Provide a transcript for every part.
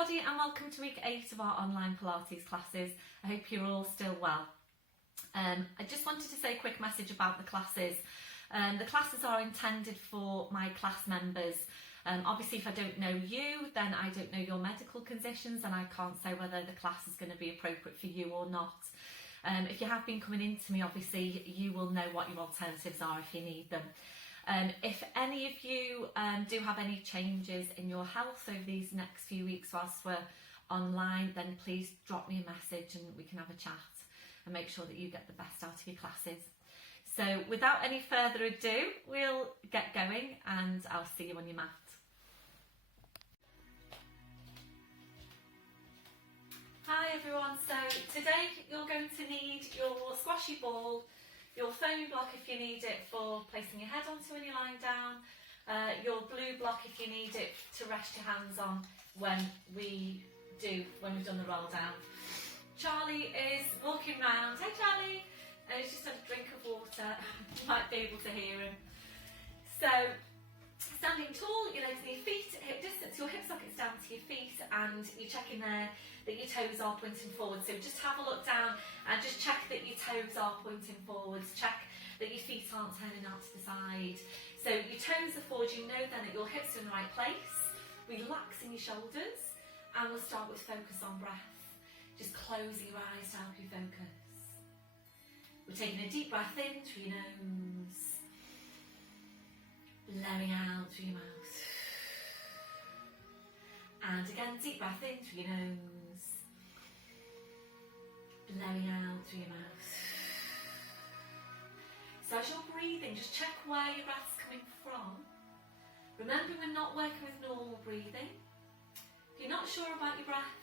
everybody and welcome to week 8 of our online Pilates classes. I hope you're all still well. I just wanted to say a quick message about the classes. The classes are intended for my class members. Obviously if I don't know you, then I don't know your medical conditions and I can't say whether the class is going to be appropriate for you or not. If you have been coming into me, obviously you will know what your alternatives are if you need them. If any of you do have any changes in your health over these next few weeks whilst we're online, then please drop me a message and we can have a chat and make sure that you get the best out of your classes. So without any further ado, we'll get going and I'll see you on your mat. Hi everyone, so today you're going to need your squashy ball, your foamy block if you need it for placing your head onto when you're lying down, your blue block if you need it to rest your hands on when we've done the roll down. Charlie is walking round. Hey Charlie! He's just had a drink of water. You might be able to hear him. So, standing tall, your legs and your feet at hip distance, your hip sockets down to your feet, and you're checking there that your toes are pointing forward. So just have a look down and just check that your toes are pointing forwards. Check that your feet aren't turning out to the side. So your toes are forward, you know then that your hips are in the right place. Relaxing your shoulders, and we'll start with focus on breath. Just closing your eyes to help you focus. We're taking a deep breath in through your nose, blowing out through your mouth. And again, deep breath in through your nose, blowing out through your mouth. So as you're breathing, just check where your breath's coming from. Remember, we're not working with normal breathing. If you're not sure about your breath,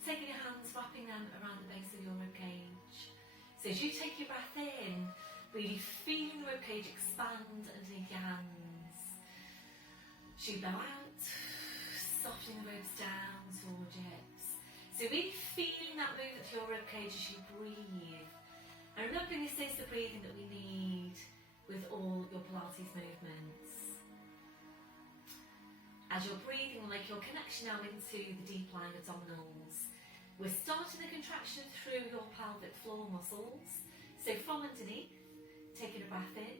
taking your hands, wrapping them around the base of your ribcage. So as you take your breath in, really feeling the ribcage expand underneath your hands. As you blow out, softening the ribs down towards your hips. So really feeling that movement through your ribcage as you breathe. And remembering this is the breathing that we need with all your Pilates movements. As you're breathing, we'll make your connection now into the deep lying abdominals. We're starting the contraction through your pelvic floor muscles. So from underneath, taking a breath in.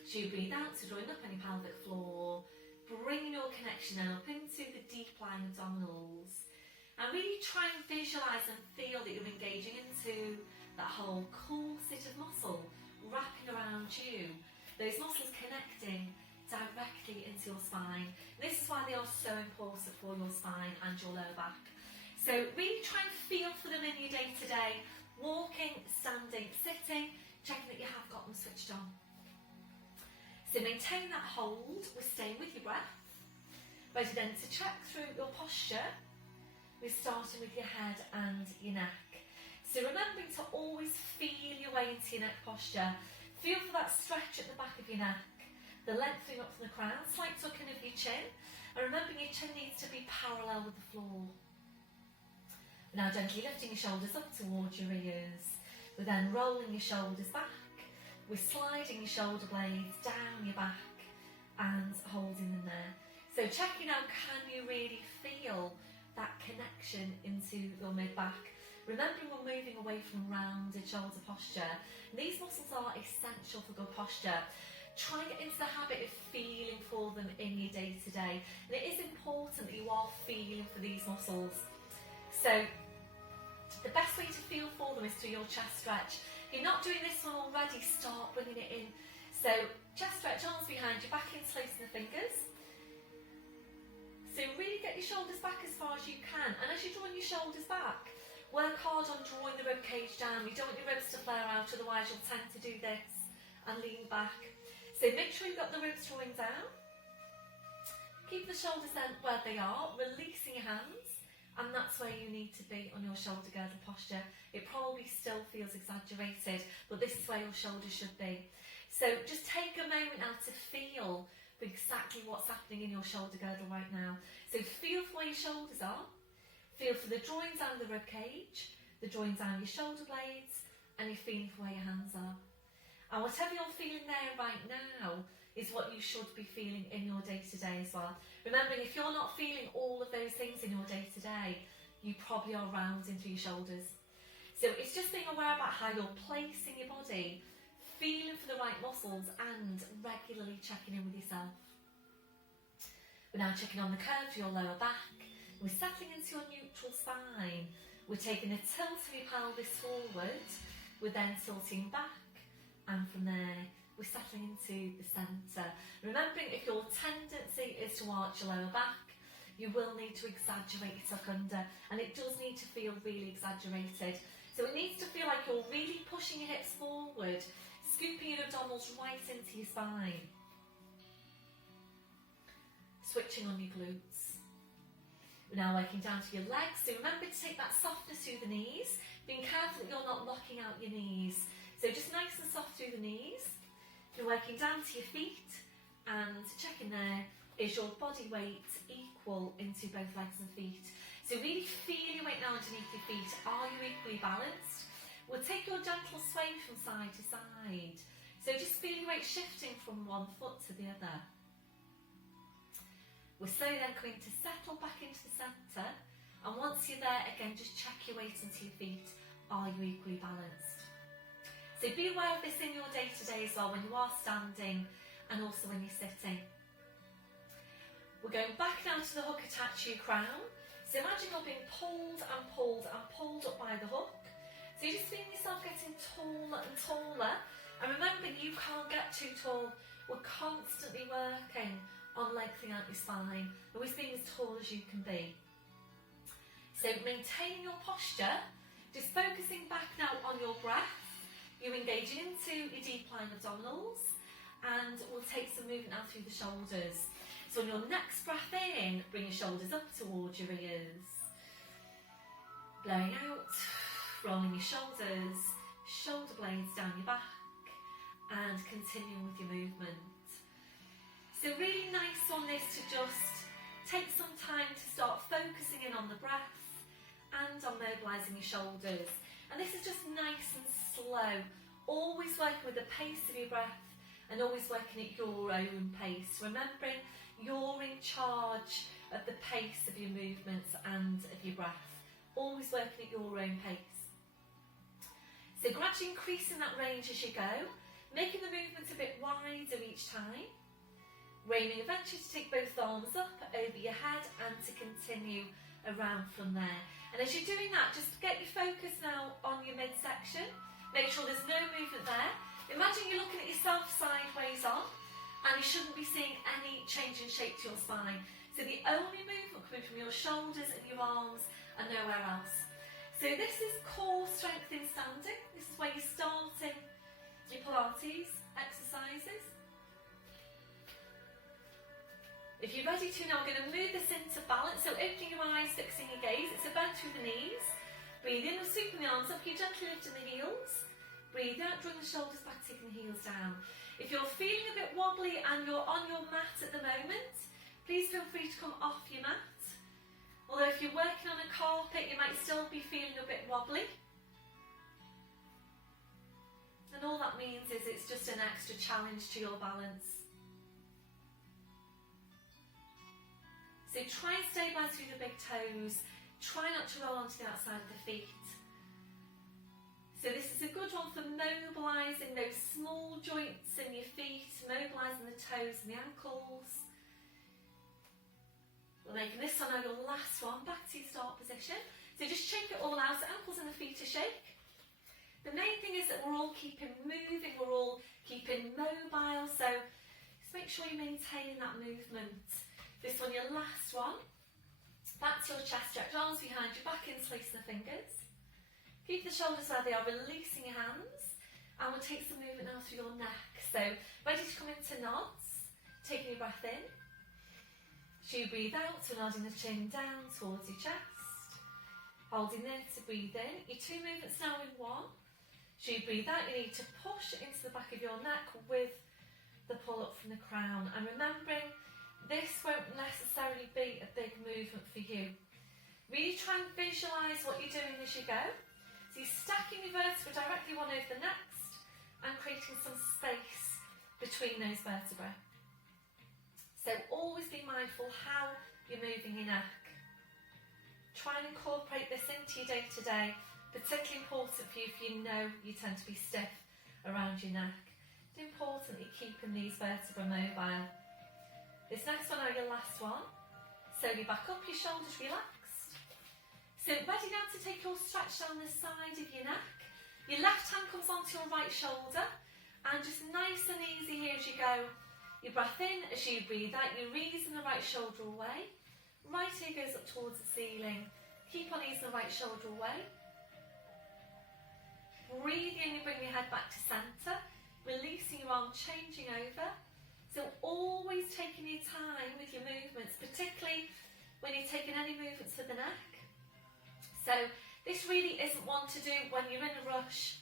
As you breathe out, so drawing up on your pelvic floor, bringing your connection then up into the deep lying abdominals. And really try and visualise and feel that you're engaging into that whole core sit of muscle wrapping around you. Those muscles connecting directly into your spine. This is why they are so important for your spine and your lower back. So really try and feel for them in your day to day, walking, standing, sitting, checking that you have got them switched on. So maintain that hold, we're staying with your breath. Ready then to check through your posture. We're starting with your head and your neck. So remembering to always feel your way into your neck posture. Feel for that stretch at the back of your neck, the lengthening up from the crown, slight tucking of your chin, and remembering your chin needs to be parallel with the floor. Now gently lifting your shoulders up towards your ears. We're then rolling your shoulders back. We're sliding your shoulder blades down your back and holding them there. So checking out, can you really feel that connection into your mid-back? Remembering we're moving away from rounded shoulder posture. And these muscles are essential for good posture. Try and get into the habit of feeling for them in your day-to-day. And it is important that you are feeling for these muscles. So the best way to feel for them is through your chest stretch. If you're not doing this one already, start bringing it in. So chest stretch, arms behind you, back interlacing the fingers. So really get your shoulders back as far as you can. And as you're drawing your shoulders back, work hard on drawing the rib cage down. You don't want your ribs to flare out, otherwise you'll tend to do this and lean back. So make sure you've got the ribs drawing down. Keep the shoulders then where they are, releasing your hands, and that's where you need to be on your shoulder girdle posture. It probably still feels exaggerated, but this is where your shoulders should be. So just take a moment now to feel for exactly what's happening in your shoulder girdle right now. So feel for where your shoulders are, feel for the drawing down of the rib cage, the drawing down of your shoulder blades, and you're feeling for where your hands are. And whatever you're feeling there right now, is what you should be feeling in your day-to-day as well. Remembering, if you're not feeling all of those things in your day-to-day, you probably are rounding through your shoulders. So it's just being aware about how you're placing your body, feeling for the right muscles, and regularly checking in with yourself. We're now checking on the curve of your lower back. We're settling into your neutral spine. We're taking a tilt of your pelvis forward. We're then tilting back, and from there we're settling into the centre. Remembering, if your tendency is to arch your lower back, you will need to exaggerate your tuck under, and it does need to feel really exaggerated. So it needs to feel like you're really pushing your hips forward, scooping your abdominals right into your spine. Switching on your glutes. We're now working down to your legs, so remember to take that softness through the knees, being careful that you're not locking out your knees. So just nice and soft through the knees. You're working down to your feet, and checking there, is your body weight equal into both legs and feet? So really feel your weight now underneath your feet. Are you equally balanced? We'll take your gentle sway from side to side. So just feel your weight shifting from one foot to the other. We're slowly then going to settle back into the centre, and once you're there, again, just check your weight into your feet. Are you equally balanced? So be aware of this in your day-to-day as well, when you are standing and also when you're sitting. We're going back down to the hook attached to your crown. So imagine you're being pulled and pulled and pulled up by the hook. So you're just feeling yourself getting taller and taller. And remember, you can't get too tall. We're constantly working on lengthening out your spine, always being as tall as you can be. So maintaining your posture, just focusing back now on your breath. You're engaging into your deep lying abdominals, and we'll take some movement out through the shoulders. So on your next breath in, bring your shoulders up towards your ears. Blowing out, rolling your shoulders, shoulder blades down your back, and continuing with your movement. So really nice on this to just take some time to start focusing in on the breath and on mobilising your shoulders. And this is just nice and slow, always working with the pace of your breath and always working at your own pace. Remembering you're in charge of the pace of your movements and of your breath, always working at your own pace. So gradually increasing that range as you go, making the movements a bit wider each time, aiming eventually to take both arms up over your head and to continue around from there. And as you're doing that, just get your focus now on your midsection. Make sure there's no movement there. Imagine you're looking at yourself sideways on, and you shouldn't be seeing any change in shape to your spine. So the only movement coming from your shoulders and your arms and nowhere else. So this is core strength in standing. This is where you're starting your Pilates exercises. If you're ready to now, I'm going to move this into balance. So opening your eyes, fixing your gaze. It's a bend through the knees. Breathe in, sweeping the arms up. You're gently lifting the heels. Breathe out, drawing the shoulders back, taking the heels down. If you're feeling a bit wobbly and you're on your mat at the moment, please feel free to come off your mat. Although if you're working on a carpet, you might still be feeling a bit wobbly. And all that means is it's just an extra challenge to your balance. So try and stabilise through the big toes. Try not to roll onto the outside of the feet. So this is a good one for mobilising those small joints in your feet, mobilising the toes and the ankles. We're making this one now your last one, back to your start position. So just shake it all out, so ankles and the feet are shake. The main thing is that we're all keeping moving, we're all keeping mobile, so just make sure you're maintaining that movement. This one, your last one. Back to your chest, stretch arms behind your back, interlacing the fingers. Keep the shoulders where they are, releasing your hands. And we'll take some movement now through your neck. So, ready to come into nods. Taking your breath in. As you breathe out, so nodding the chin down towards your chest. Holding there to breathe in. Your two movements now in one. As you breathe out, you need to push into the back of your neck with the pull up from the crown. And remembering, this won't necessarily be a big movement for you. Really try and visualise what you're doing as you go. So you're stacking your vertebrae directly one over the next and creating some space between those vertebrae. So always be mindful how you're moving your neck. Try and incorporate this into your day-to-day, particularly important for you if you know you tend to be stiff around your neck. And importantly, keeping these vertebrae mobile. This next one are your last one. So you back up, your shoulders relaxed. So ready now to take your stretch down the side of your neck. Your left hand comes onto your right shoulder, and just nice and easy here as you go. Your breath in, as you breathe out, you're easing the right shoulder away. Right ear goes up towards the ceiling. Keep on easing the right shoulder away. Breathe in, you bring your head back to centre. Releasing your arm, changing over. So always taking your time with your movements, particularly when you're taking any movements for the neck. So this really isn't one to do when you're in a rush.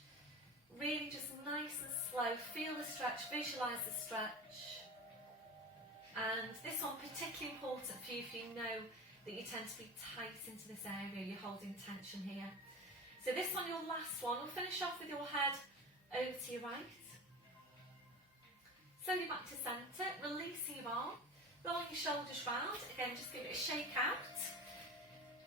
Really just nice and slow. Feel the stretch, visualise the stretch. And this one particularly important for you if you know that you tend to be tight into this area, you're holding tension here. So this one, your last one, we'll finish off with your head over to your right. Slowly back to centre, releasing your arm, rolling your shoulders round, again just give it a shake out.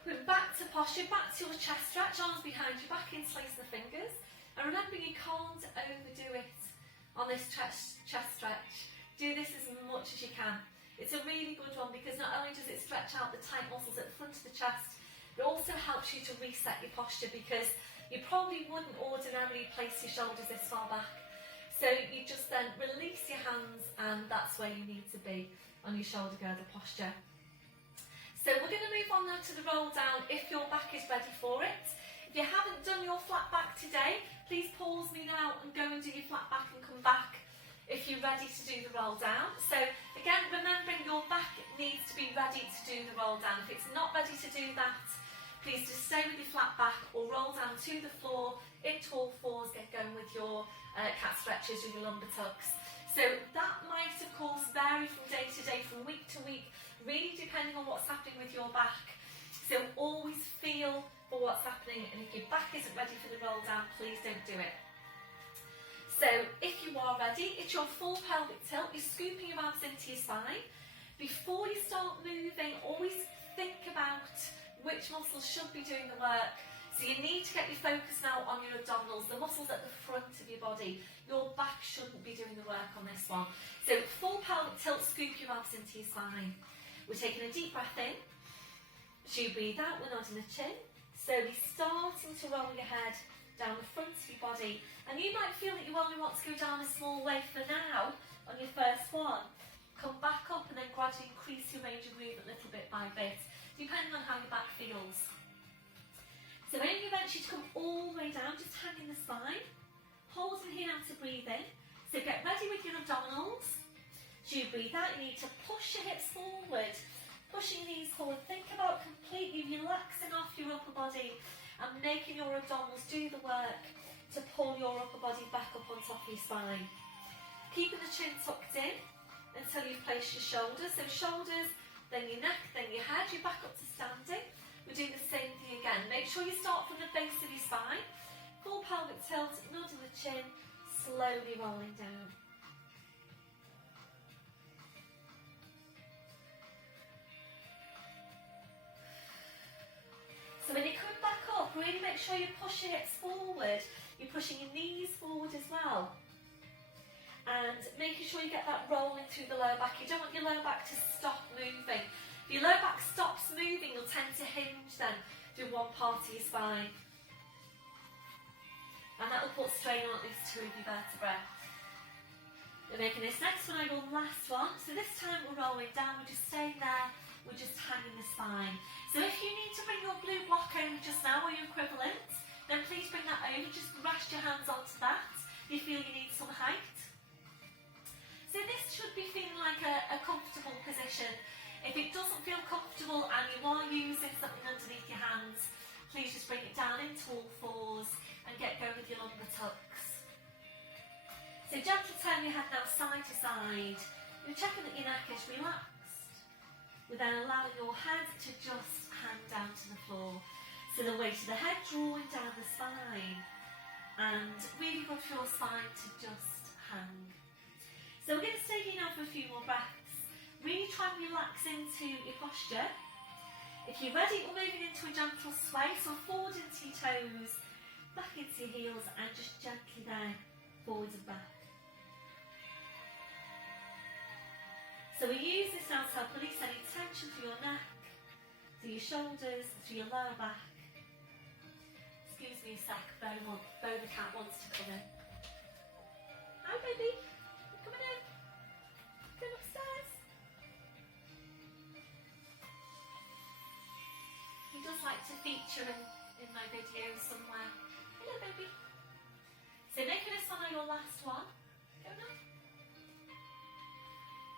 Put back to posture, back to your chest stretch, arms behind you, back interlacing the fingers. And remember, you can't overdo it on this chest stretch. Do this as much as you can. It's a really good one because not only does it stretch out the tight muscles at the front of the chest, it also helps you to reset your posture because you probably wouldn't ordinarily place your shoulders this far back. So you just then release your hands, and that's where you need to be on your shoulder girder posture. So we're going to move on now to the roll down if your back is ready for it. If you haven't done your flat back today, please pause me now and go and do your flat back and come back if you're ready to do the roll down. So again, remembering your back needs to be ready to do the roll down. If it's not ready to do that, please just stay with your flat back or roll down to the floor into all fours, get going with your cat stretches with your lumbar tucks. So that might of course vary from day to day, from week to week, really depending on what's happening with your back. So always feel for what's happening, and if your back isn't ready for the roll down, please don't do it. So if you are ready, it's your full pelvic tilt. You're scooping your abs into your spine. Before you start moving, always think about which muscles should be doing the work. So you need to get your focus now on your abdominals, the muscles at the front of your body. Your back shouldn't be doing the work on this one. So full pelvic tilt, scoop your abs into your spine. We're taking a deep breath in. As you breathe out, we're nodding the chin. Slowly starting to roll your head down the front of your body, and you might feel that you only want to go down a small way for now on your first one. Come back up and then gradually increase your range of movement little bit by bit, depending on how your back feels. So when you eventually come all the way down, just hanging the spine, holding here now to breathe in. So get ready with your abdominals. As you breathe out, you need to push your hips forward, pushing your knees forward. Think about completely relaxing off your upper body and making your abdominals do the work to pull your upper body back up on top of your spine. Keeping the chin tucked in until you've placed your shoulders. So shoulders, then your neck, then your head. You're back up to standing. We're doing the same thing again. Make sure you start from the base of your spine. Full pelvic tilt, nodding the chin, slowly rolling down. So when you come back up, really make sure you push your hips forward. You're pushing your knees forward as well. And making sure you get that rolling through the lower back. You don't want your lower back to stop moving. If your lower back stops moving, you'll tend to hinge then through one part of your spine. And that will put strain on at least two of your vertebrae. We're making this next one our last one. So this time we're rolling down, we're just staying there. We're just hanging the spine. So if you need to bring your blue block over just now, or your equivalent, then please bring that over. Just rest your hands onto that. You feel you need some height. So this should be feeling like a comfortable position. If it doesn't feel comfortable and you are using something underneath your hands, please just bring it down into all fours and get going with your lumbar tucks. So gently turn your head now side to side. You're checking that your neck is relaxed. We're then allowing your head to just hang down to the floor. So the weight of the head drawing down the spine, and really good for your spine to just hang. So we're going to stay here now for a few more breaths. Really try and relax into your posture. If you're ready, we're moving into a gentle sway, so forward into your toes, back into your heels, and just gently there, forwards and back. So we use this now to help release any tension through your neck, through your shoulders, through your lower back. Excuse me a sec, Bo the cat wants to come in. Hi baby, you coming in? Going upstairs? He does like to feature in my videos somewhere. Hello baby. So making this one your last one. Go now.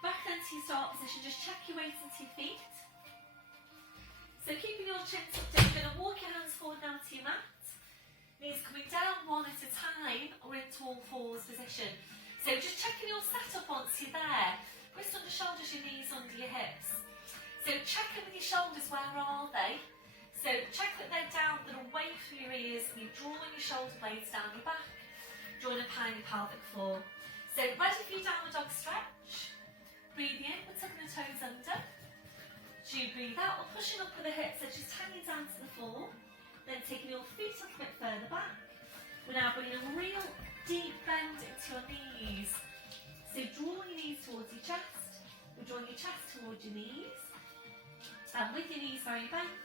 Back then to your start position, just check your weight into your feet. So keeping your chin tucked in, you're going to walk your hands forward now to your mat. Knees coming down one at a time, or into all fours position. So just checking your setup once you're there. Wrists under shoulders, your knees under your hips. So check in with your shoulders, where are they? So check that they're down, they're away from your ears, and you're drawing your shoulder blades down your back, drawing up behind your pelvic floor. So ready for your downward dog stretch. Breathe in, we're tucking the toes under. As you breathe out, we're pushing up with the hips, so just hanging down to the floor. Then taking your feet up a bit further back. We're now bringing a real deep bend into your knees. So draw your knees towards your chest. We're drawing your chest towards your knees. And with your knees very bent,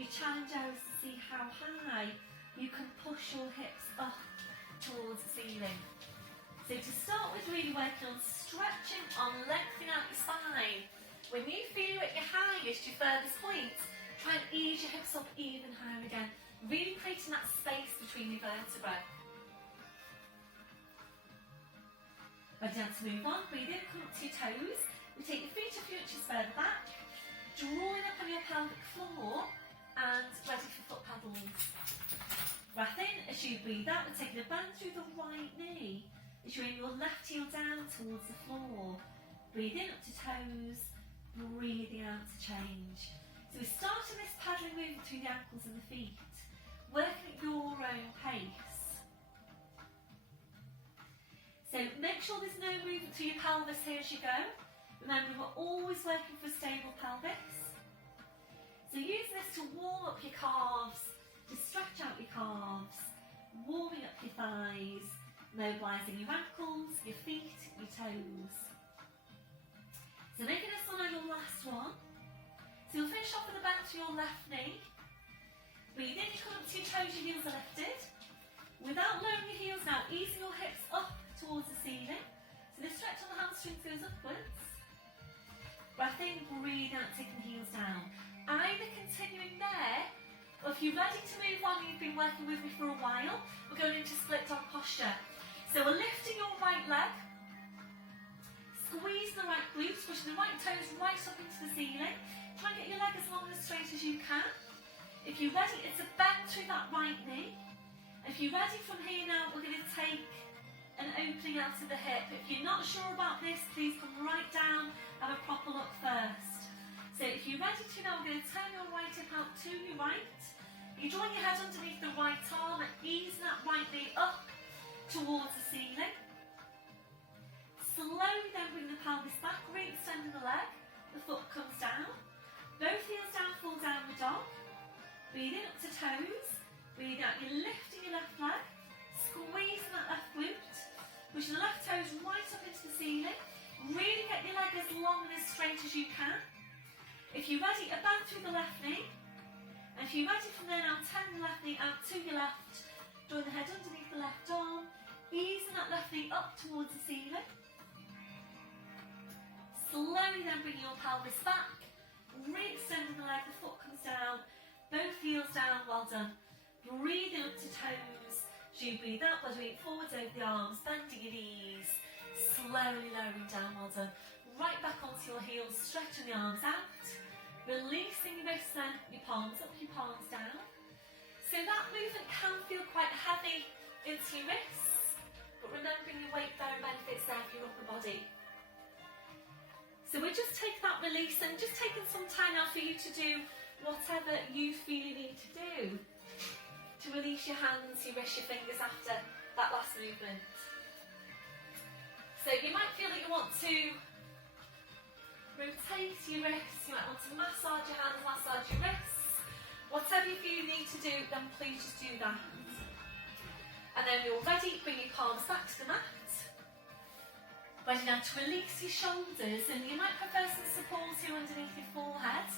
your challenge is to see how high you can push your hips up towards the ceiling. So to start with, really working on stretching, on lengthening out your spine. When you feel at your highest, your furthest point, try and ease your hips up even higher again. Really creating that space between your vertebrae. Ready now to move on. Breathe in, come up to your toes. We take your feet a few inches further back. Drawing up on your pelvic floor. And ready for foot paddles. Breath in. As you breathe out, we're taking a bend through the right knee. As you bring your left heel down towards the floor. Breathe in up to toes. Breathing out to change. So we're starting this paddling movement through the ankles and the feet, working at your own pace. So make sure there's no movement through your pelvis here as you go. Remember, we're always working for a stable pelvis. So use this to warm up your calves, to stretch out your calves, warming up your thighs, mobilising your ankles, your feet, your toes. So making this one your last one. So you'll finish off with a bend to your left knee. Breathe in, you come up to your toes, your heels are lifted. Without lowering your heels now, easing your hips up towards the ceiling. So the stretch on the hamstrings goes upwards. Breath in, breathe out, taking the heels down. Either continuing there, or if you're ready to move on, you've been working with me for a while, we're going into split dog posture. So we're lifting your right leg, squeezing the right glutes, pushing the right toes right up into the ceiling. Try and get your leg as long and as straight as you can. If you're ready, it's a bend through that right knee. If you're ready from here now, we're going to take an opening out of the hip. If you're not sure about this, please come right down, have a proper look first. So if you're ready to now, we're going to turn your right hip out to your right. You're drawing your head underneath the right arm and easing that right knee up towards the ceiling. Slowly then bring the pelvis back, re-extending the leg. The foot comes down. Both heels down, full downward dog. Breathe in up to toes. Breathe out, you're lifting your left leg. Squeezing that left glute. Pushing the left toes right up into the ceiling. Really get your leg as long and as straight as you can. If you're ready, a bend through the left knee. And if you're ready from there now, turn the left knee out to your left. Drawing the head underneath the left arm. Easing that left knee up towards the ceiling. Slowly then bring your pelvis back. Re-extending the leg, the foot comes down. Both heels down, well done. Breathing up to toes. As you breathe out, we're doing forwards over the arms, bending your knees. Slowly lowering down, well done. Right back onto your heels, stretching the arms out. Releasing your wrists then, your palms up, your palms down. So that movement can feel quite heavy into your wrists, but remembering your weight bearing benefits there for your upper body. So we just take that release and just taking some time now for you to do whatever you feel you need to do to release your hands, your wrists, your fingers after that last movement. So you might feel that you want to rotate your wrists, you might want to massage your hands, massage your wrists. Whatever you need to do, then please just do that. And then you're ready, bring your palms back to the mat. Ready now to release your shoulders, and you might prefer some support here underneath your forehead.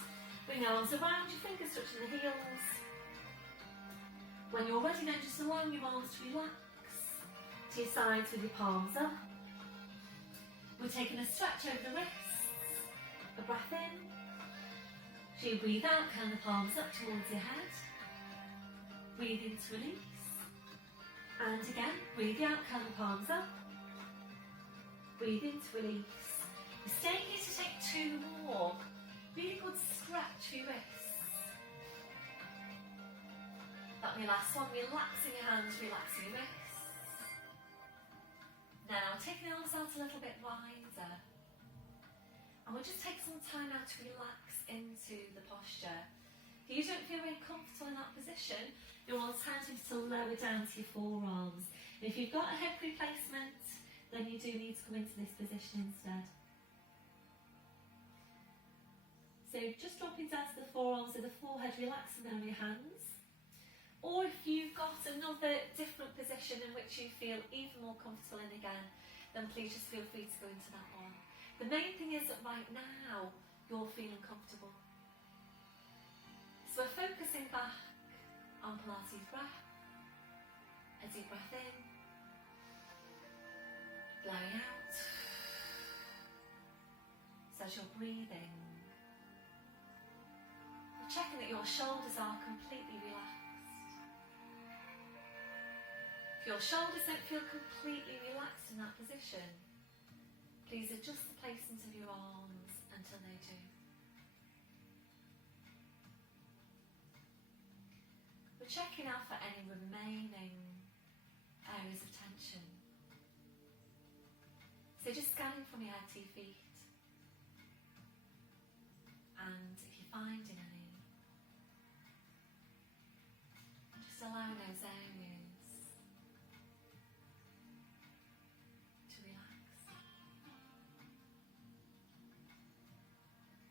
Bring your arms around, your fingers touching the heels. When you're ready then, just allow your arms to relax to your sides with your palms up. We're taking a stretch over the wrists, a breath in. So you breathe out, curl the palms up towards your head. Breathe in to release. And again, breathe out, curl the palms up. Breathe in to release. We're staying here to take 2 more. Really good stretch for your wrists. That'll be your last one. Relaxing your hands, relaxing your wrists. Now, take the arms out a little bit wider. And we'll just take some time now to relax into the posture. If you don't feel very comfortable in that position, your alternative is to lower down to your forearms. And if you've got a hip replacement, then you do need to come into this position instead. So just dropping down to the forearms with the forehead relaxing down your hands. Or if you've got another different position in which you feel even more comfortable in again, then please just feel free to go into that one. The main thing is that right now, you're feeling comfortable. So we're focusing back on Pilates breath. A deep breath in, blowing out. So as you're breathing, you're checking that your shoulders are completely relaxed. If your shoulders don't feel completely relaxed in that position, please adjust the placement of your arms until they do. We're checking out for any remaining areas of tension. So just scanning from your head to your feet. And if you're finding any, just allowing those areas to relax.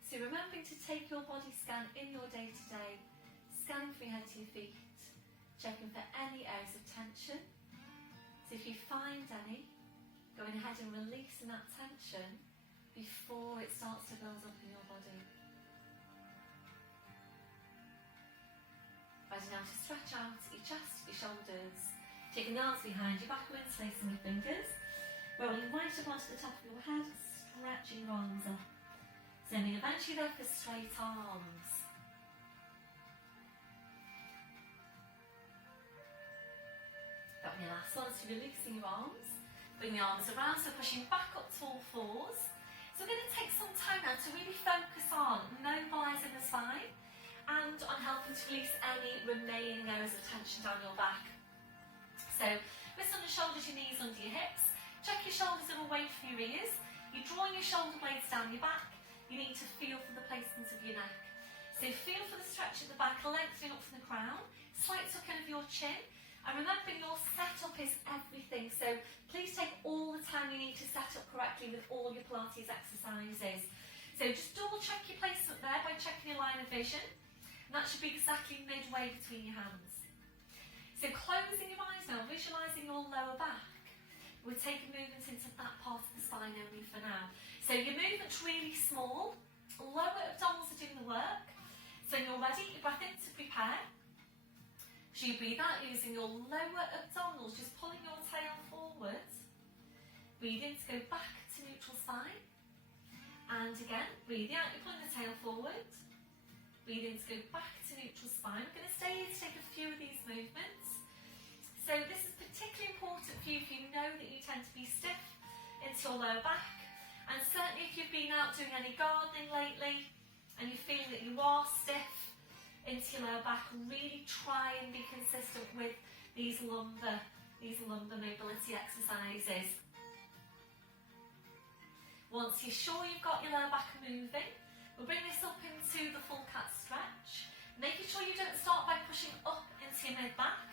So remembering to take your body scan in your day-to-day, scanning from your head to your feet, checking for any areas of tension. So if you find any, going ahead and releasing that tension before it starts to build up in your body. Ready now to stretch out your chest, your shoulders, taking the arms behind your back, interlacing your fingers, rolling right up onto the top of your head, stretching your arms up. Sending eventually there for straight arms. Got your last one, so releasing your arms. Bring the arms around, so pushing back up to all fours. So we're going to take some time now to really focus on mobilising the spine and on helping to release any remaining areas of tension down your back. So wrists on your shoulders, your knees under your hips. Check your shoulders are away from your ears. You're drawing your shoulder blades down your back. You need to feel for the placement of your neck. So feel for the stretch at the back, lengthening up from the crown, slight tuck in of your chin. And remember, your setup is everything. So please take all the time you need to set up correctly with all your Pilates exercises. So just double check your placement there by checking your line of vision. And that should be exactly midway between your hands. So closing your eyes now, visualising your lower back. We're taking movements into that part of the spine only for now. So your movement's really small, lower abdominals are doing the work. So when you're ready, you breath in to prepare. So you breathe out using your lower abdominals, just pulling your tail forward. Breathe in to go back to neutral spine. And again, breathing out, you're pulling the tail forward. Breathe in to go back to neutral spine. We're going to stay here to take a few of these movements. So this is particularly important for you if you know that you tend to be stiff into your lower back. And certainly if you've been out doing any gardening lately and you feel that you are stiff into your lower back, really try and be consistent with these lumbar mobility exercises. Once you're sure you've got your lower back moving, we'll bring this up into the full cat stretch, making sure you don't start by pushing up into your mid-back.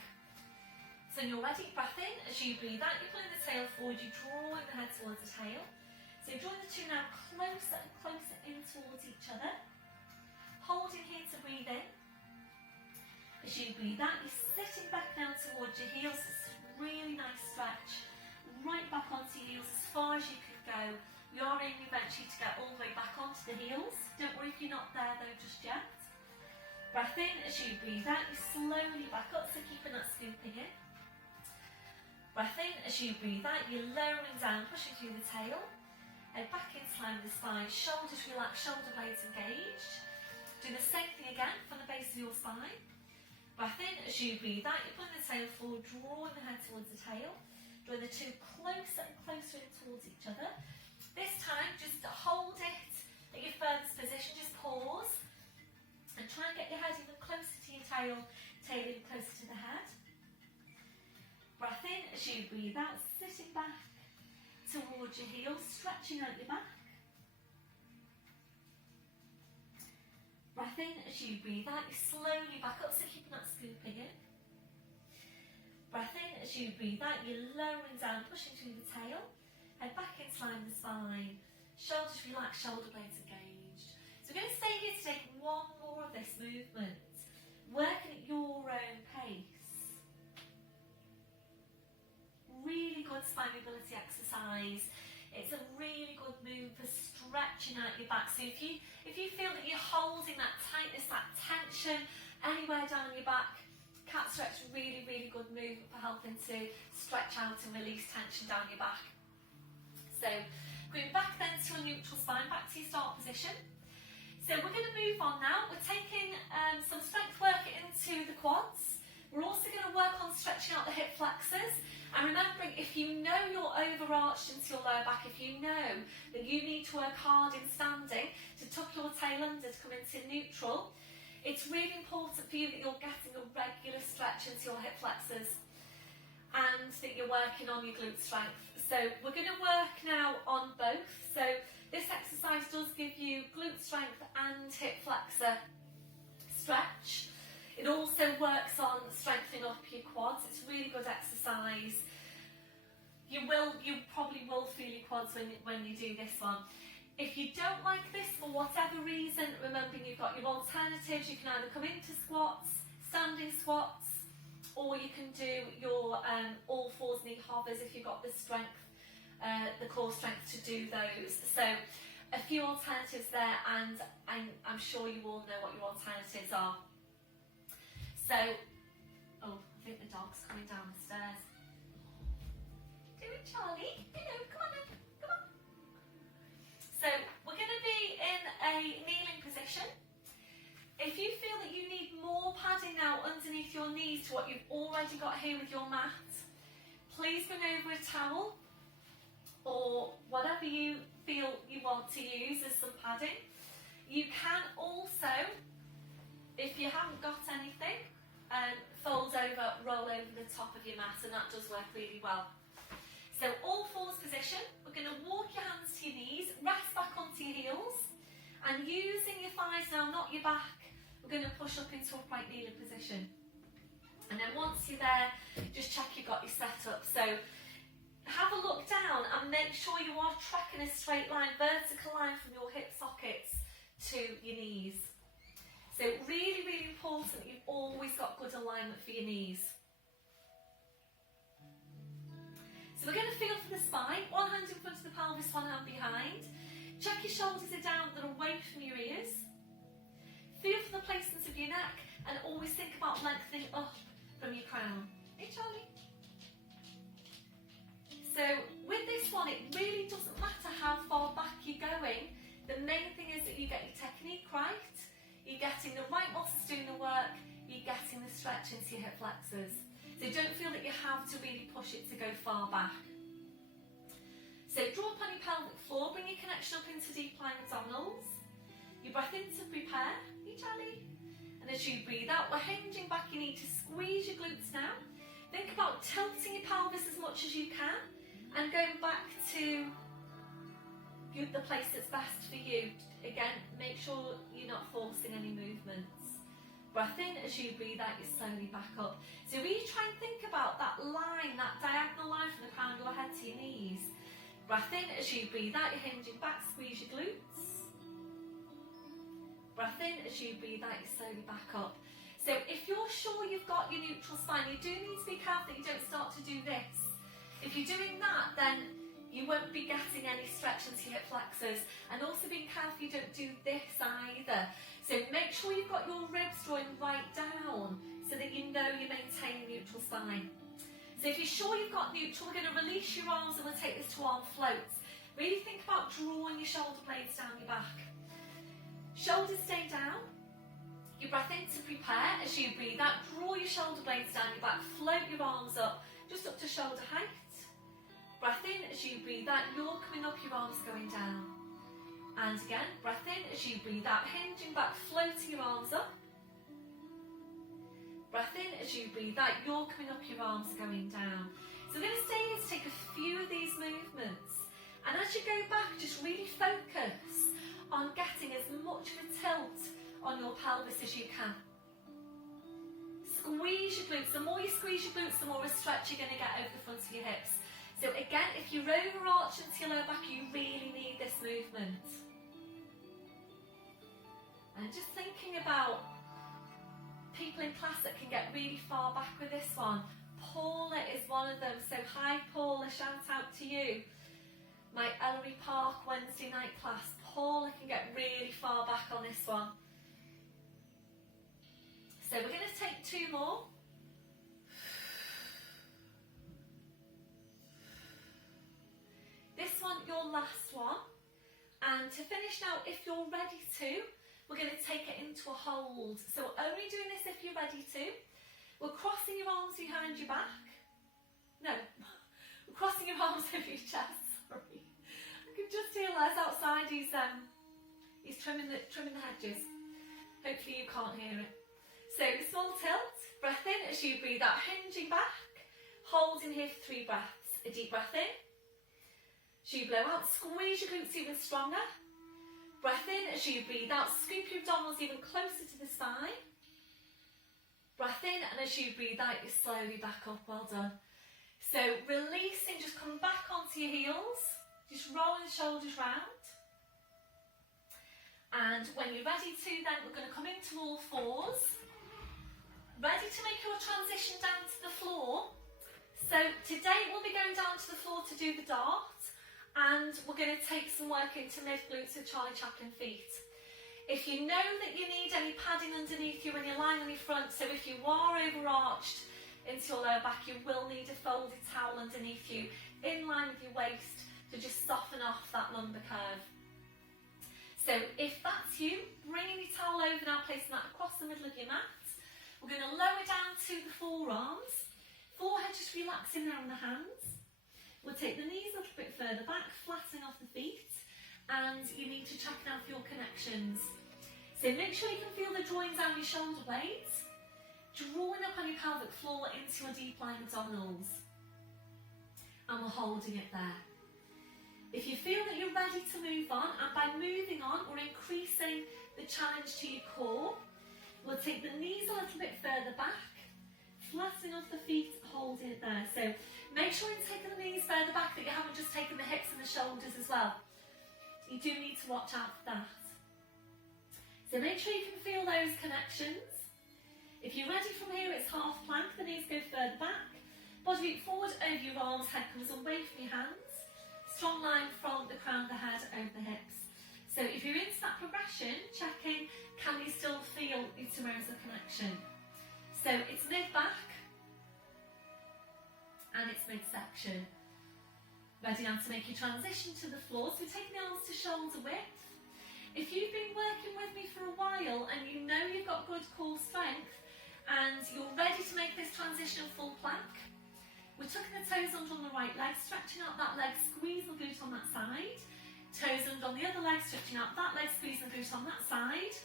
So So when you're ready, breath in. As you breathe out, you're pulling the tail forward, you're drawing the head towards the tail. So drawing the two now closer and closer in towards each other. Holding here to breathe in. As you breathe out, you're sitting back now towards your heels. It's a really nice stretch. Right back onto your heels as far as you can go. We are aiming eventually to get all the way back onto the heels. Don't worry if you're not there though just yet. Breath in. As you breathe out, you slowly back up, so keeping that scooping in. Breath in. As you breathe out, you're lowering down, pushing through the tail. Head back in, slide the spine, shoulders relaxed, shoulder blades engaged. Do the same thing again from the base of your spine. Breath in. As you breathe out, you're pulling the tail forward, drawing the head towards the tail. Drawing the two closer and closer in towards each other. This time, just hold it at your furthest position, just pause. And try and get your head even closer to your tail even closer to the head. Breath in. As you breathe out, sitting back towards your heels, stretching out your back. Breath in. As you breathe out, you slowly back up, so keeping that scooping in. Breath in. As you breathe out, you're lowering down, pushing through the tail. Head back in, sliding the spine. Shoulders relaxed, shoulder blades engaged. So we're going to stay here to take one more of this movement. Working at your own pace. Really good spine mobility exercise. It's a really good move for stretching out your back. So if you feel that you're holding that tightness, that tension anywhere down your back, cat stretch, really, really good move for helping to stretch out and release tension down your back. So going back then to a neutral spine, back to your start position. So we're going to move on now. We're taking some strength work into the quads. We're also going to work on stretching out the hip flexors. And remembering, if you know you're overarched into your lower back, if you know that you need to work hard in standing to tuck your tail under to come into neutral, it's really important for you that you're getting a regular stretch into your hip flexors and that you're working on your glute strength. So we're going to work now on both. So this exercise does give you glute strength and hip flexor stretch. It also works on strengthening up your quads. It's a really good exercise. You probably will feel your quads when you do this one. If you don't like this for whatever reason, remembering you've got your alternatives. You can either come into squats, standing squats, or you can do your all fours knee hovers if you've got the strength, the core strength to do those. So a few alternatives there, and I'm sure you all know what your alternatives are. So, oh, I think the dog's coming down the stairs. Do it, Charlie. Hello, come on in, come on. So, we're going to be in a kneeling position. If you feel that you need more padding now underneath your knees to what you've already got here with your mat, please bring over a towel or whatever you feel you want to use as some padding. You can also, if you haven't got anything, fold over, roll over the top of your mat, and that does work really well. So all fours position, we're going to walk your hands to your knees, rest back onto your heels, and using your thighs now, not your back, we're going to push up into upright kneeling position. And then once you're there, just check you've got your setup. So have a look down and make sure you are tracking a straight line, vertical line from your hip sockets to your knees. So really, really important that you've always got good alignment for your knees. So we're going to feel for the spine, one hand in front of the pelvis, one hand behind. Check your shoulders are down, they're away from your ears. Feel for the placement of your neck, and always think about lengthening up from your crown. Hey Charlie. So with this one, it really doesn't matter how far back you're going. The main thing is that you get your technique right. You're getting the right muscles doing the work, you're getting the stretch into your hip flexors. So don't feel that you have to really push it to go far back. So draw up on your pelvic floor, bring your connection up into deep lying abdominals. You breath in to prepare, hey Charlie. And as you breathe out, we're hinging back your knee to squeeze your glutes now. Think about tilting your pelvis as much as you can and going back to the place that's best for you. Again, make sure you're not forcing any movements. Breath in. As you breathe out, you slowly back up. So really try and think about that line, that diagonal line from the crown of your head to your knees. Breath in. As you breathe out, you're hinging back, squeeze your glutes. Breath in. As you breathe out, you slowly back up. So if you're sure you've got your neutral spine, you do need to be careful that you don't start to do this. If you're doing that, then you won't be getting any stretch into your hip flexors. And also being careful you don't do this either. So make sure you've got your ribs drawing right down so that you know you maintain neutral spine. So if you're sure you've got neutral, we're going to release your arms and we'll take this to arm floats. Really think about drawing your shoulder blades down your back. Shoulders stay down. You breath in to prepare. As you breathe out, draw your shoulder blades down your back. Float your arms up, just up to shoulder height. Breath in. As you breathe out, you're coming up, your arms going down. And again, breath in. As you breathe out, hinging back, floating your arms up. Breath in. As you breathe out, you're coming up, your arms are going down. So we're going to stay here to take a few of these movements. And as you go back, just really focus on getting as much of a tilt on your pelvis as you can. Squeeze your glutes. The more you squeeze your glutes, the more a stretch you're going to get over the front of your hips. So again, if you're overarching to your lower back, you really need this movement. And just thinking about people in class that can get really far back with this one. Paula is one of them. So hi Paula, shout out to you. My Ellery Park Wednesday night class. Paula can get really far back on this one. So we're going to take two more. This one, your last one. And to finish now, if you're ready to, we're going to take it into a hold. So we're only doing this if you're ready to. We're crossing your arms behind your back. No, we're crossing your arms over your chest. Sorry. I can just hear Les outside. He's trimming the hedges. Hopefully you can't hear it. So small tilt. Breath in as you breathe out, hinging back. Holding here for 3 breaths. A deep breath in. As you blow out, squeeze your glutes even stronger. Breath in as you breathe out, scoop your abdominals even closer to the spine. Breath in, and as you breathe out, you slowly back up. Well done. So releasing, just come back onto your heels. Just rolling the shoulders round. And when you're ready to, then we're going to come into all fours. Ready to make your transition down to the floor. So today we'll be going down to the floor to do the dart. And we're going to take some work into mid glutes with Charlie Chaplin feet. If you know that you need any padding underneath you when you're lying on your front, so if you are overarched into your lower back, you will need a folded towel underneath you, in line with your waist, to just soften off that lumbar curve. So if that's you, bringing your towel over now, placing that across the middle of your mat. We're going to lower down to the forearms, forehead just relaxing around the hands. We'll take the knees a little bit further back, flattening off the feet, and you need to check now for your connections. So make sure you can feel the drawing down your shoulder blades, drawing up on your pelvic floor into your deep lying abdominals. And we're holding it there. If you feel that you're ready to move on, and by moving on, we're increasing the challenge to your core. We'll take the knees a little bit further back, flattening off the feet, holding it there. So make sure you're taking the knees further back, that you haven't just taken the hips and the shoulders as well. You do need to watch out for that. So make sure you can feel those connections. If you're ready from here, it's half plank, the knees go further back. Body weight forward over your arms, head comes away from your hands. Strong line from the crown of the head over the hips. So if you're into that progression, checking, can you still feel your toes of connection? So it's mid-back and it's midsection. Ready now to make your transition to the floor. So we're taking the arms to shoulder width. If you've been working with me for a while and you know you've got good core strength and you're ready to make this transition full plank, we're tucking the toes under on the right leg, stretching out that leg, squeeze the glute on that side. Toes under on the other leg, stretching out that leg, squeeze the glute on that side.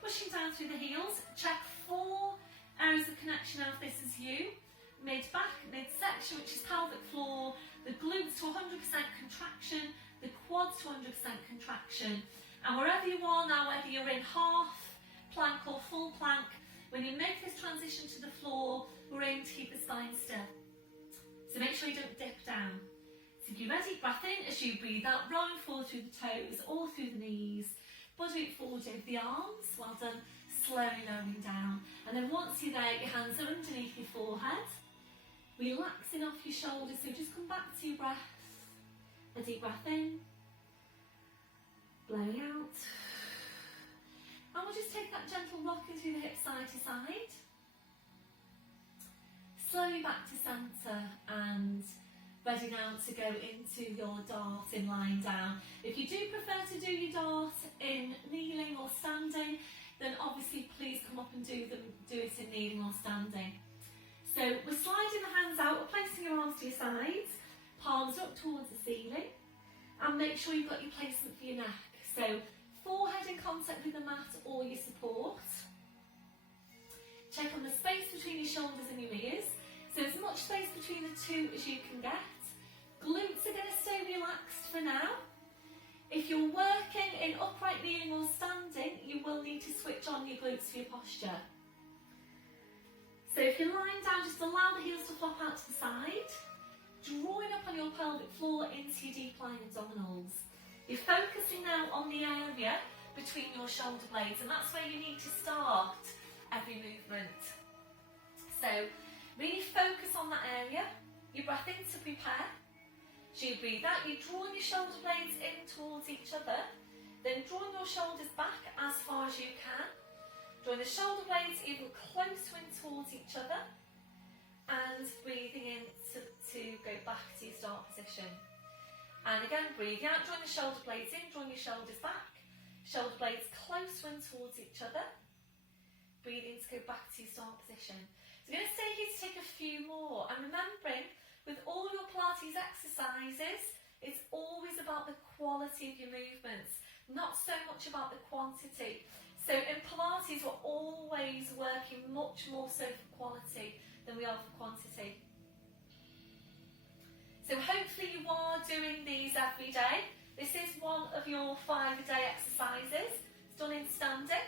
Pushing down through the heels. Check 4 areas of connection now if this is you. Mid-back, mid-section, which is pelvic floor, the glutes to 100% contraction, the quads to 100% contraction. And wherever you are now, whether you're in half plank or full plank, when transition to the floor, we're aiming to keep the spine still. So make sure you don't dip down. So if you're ready, breath in as you breathe out, rolling forward through the toes or through the knees. Body forward over the arms, well done. Slowly lowering down. And then once you're there, your hands are underneath your forehead. Relaxing off your shoulders, so just come back to your breath. A deep breath in. Blowing out. And we'll just take that gentle rocking through the hips side to side. Slowly back to centre and ready now to go into your dart in lying down. If you do prefer to do your dart in kneeling or standing, then obviously please come up and do it in kneeling or standing. So we're sliding the hands out, we're placing your arms to your sides, palms up towards the ceiling, and make sure you've got your placement for your neck. So forehead in contact with the mat or your support. Check on the space between your shoulders and your ears. So as much space between the two as you can get. Glutes are going to stay relaxed for now. If you're working in upright kneeling or standing, you will need to switch on your glutes for your posture. So if you're lying down, just allow the heels to flop out to the side, drawing up on your pelvic floor into your deep lying abdominals. You're focusing now on the area between your shoulder blades, and that's where you need to start every movement. So really focus on that area. You breath in to prepare. So you breathe out, you're drawing your shoulder blades in towards each other, then drawing your shoulders back as far as you can. Drawing the shoulder blades even closer in towards each other, and breathing in to go back to your start position. And again, breathing out, drawing the shoulder blades in, drawing your shoulders back, shoulder blades closer in towards each other, breathing to go back to your start position. So I'm going to stay here to take a few more, and remembering with all your Pilates exercises, it's always about the quality of your movements, not so much about the quantity. So in Pilates, we're always working much more so for quality than we are for quantity. So hopefully you are doing these every day. This is one of your 5-a-day exercises. It's done in standing.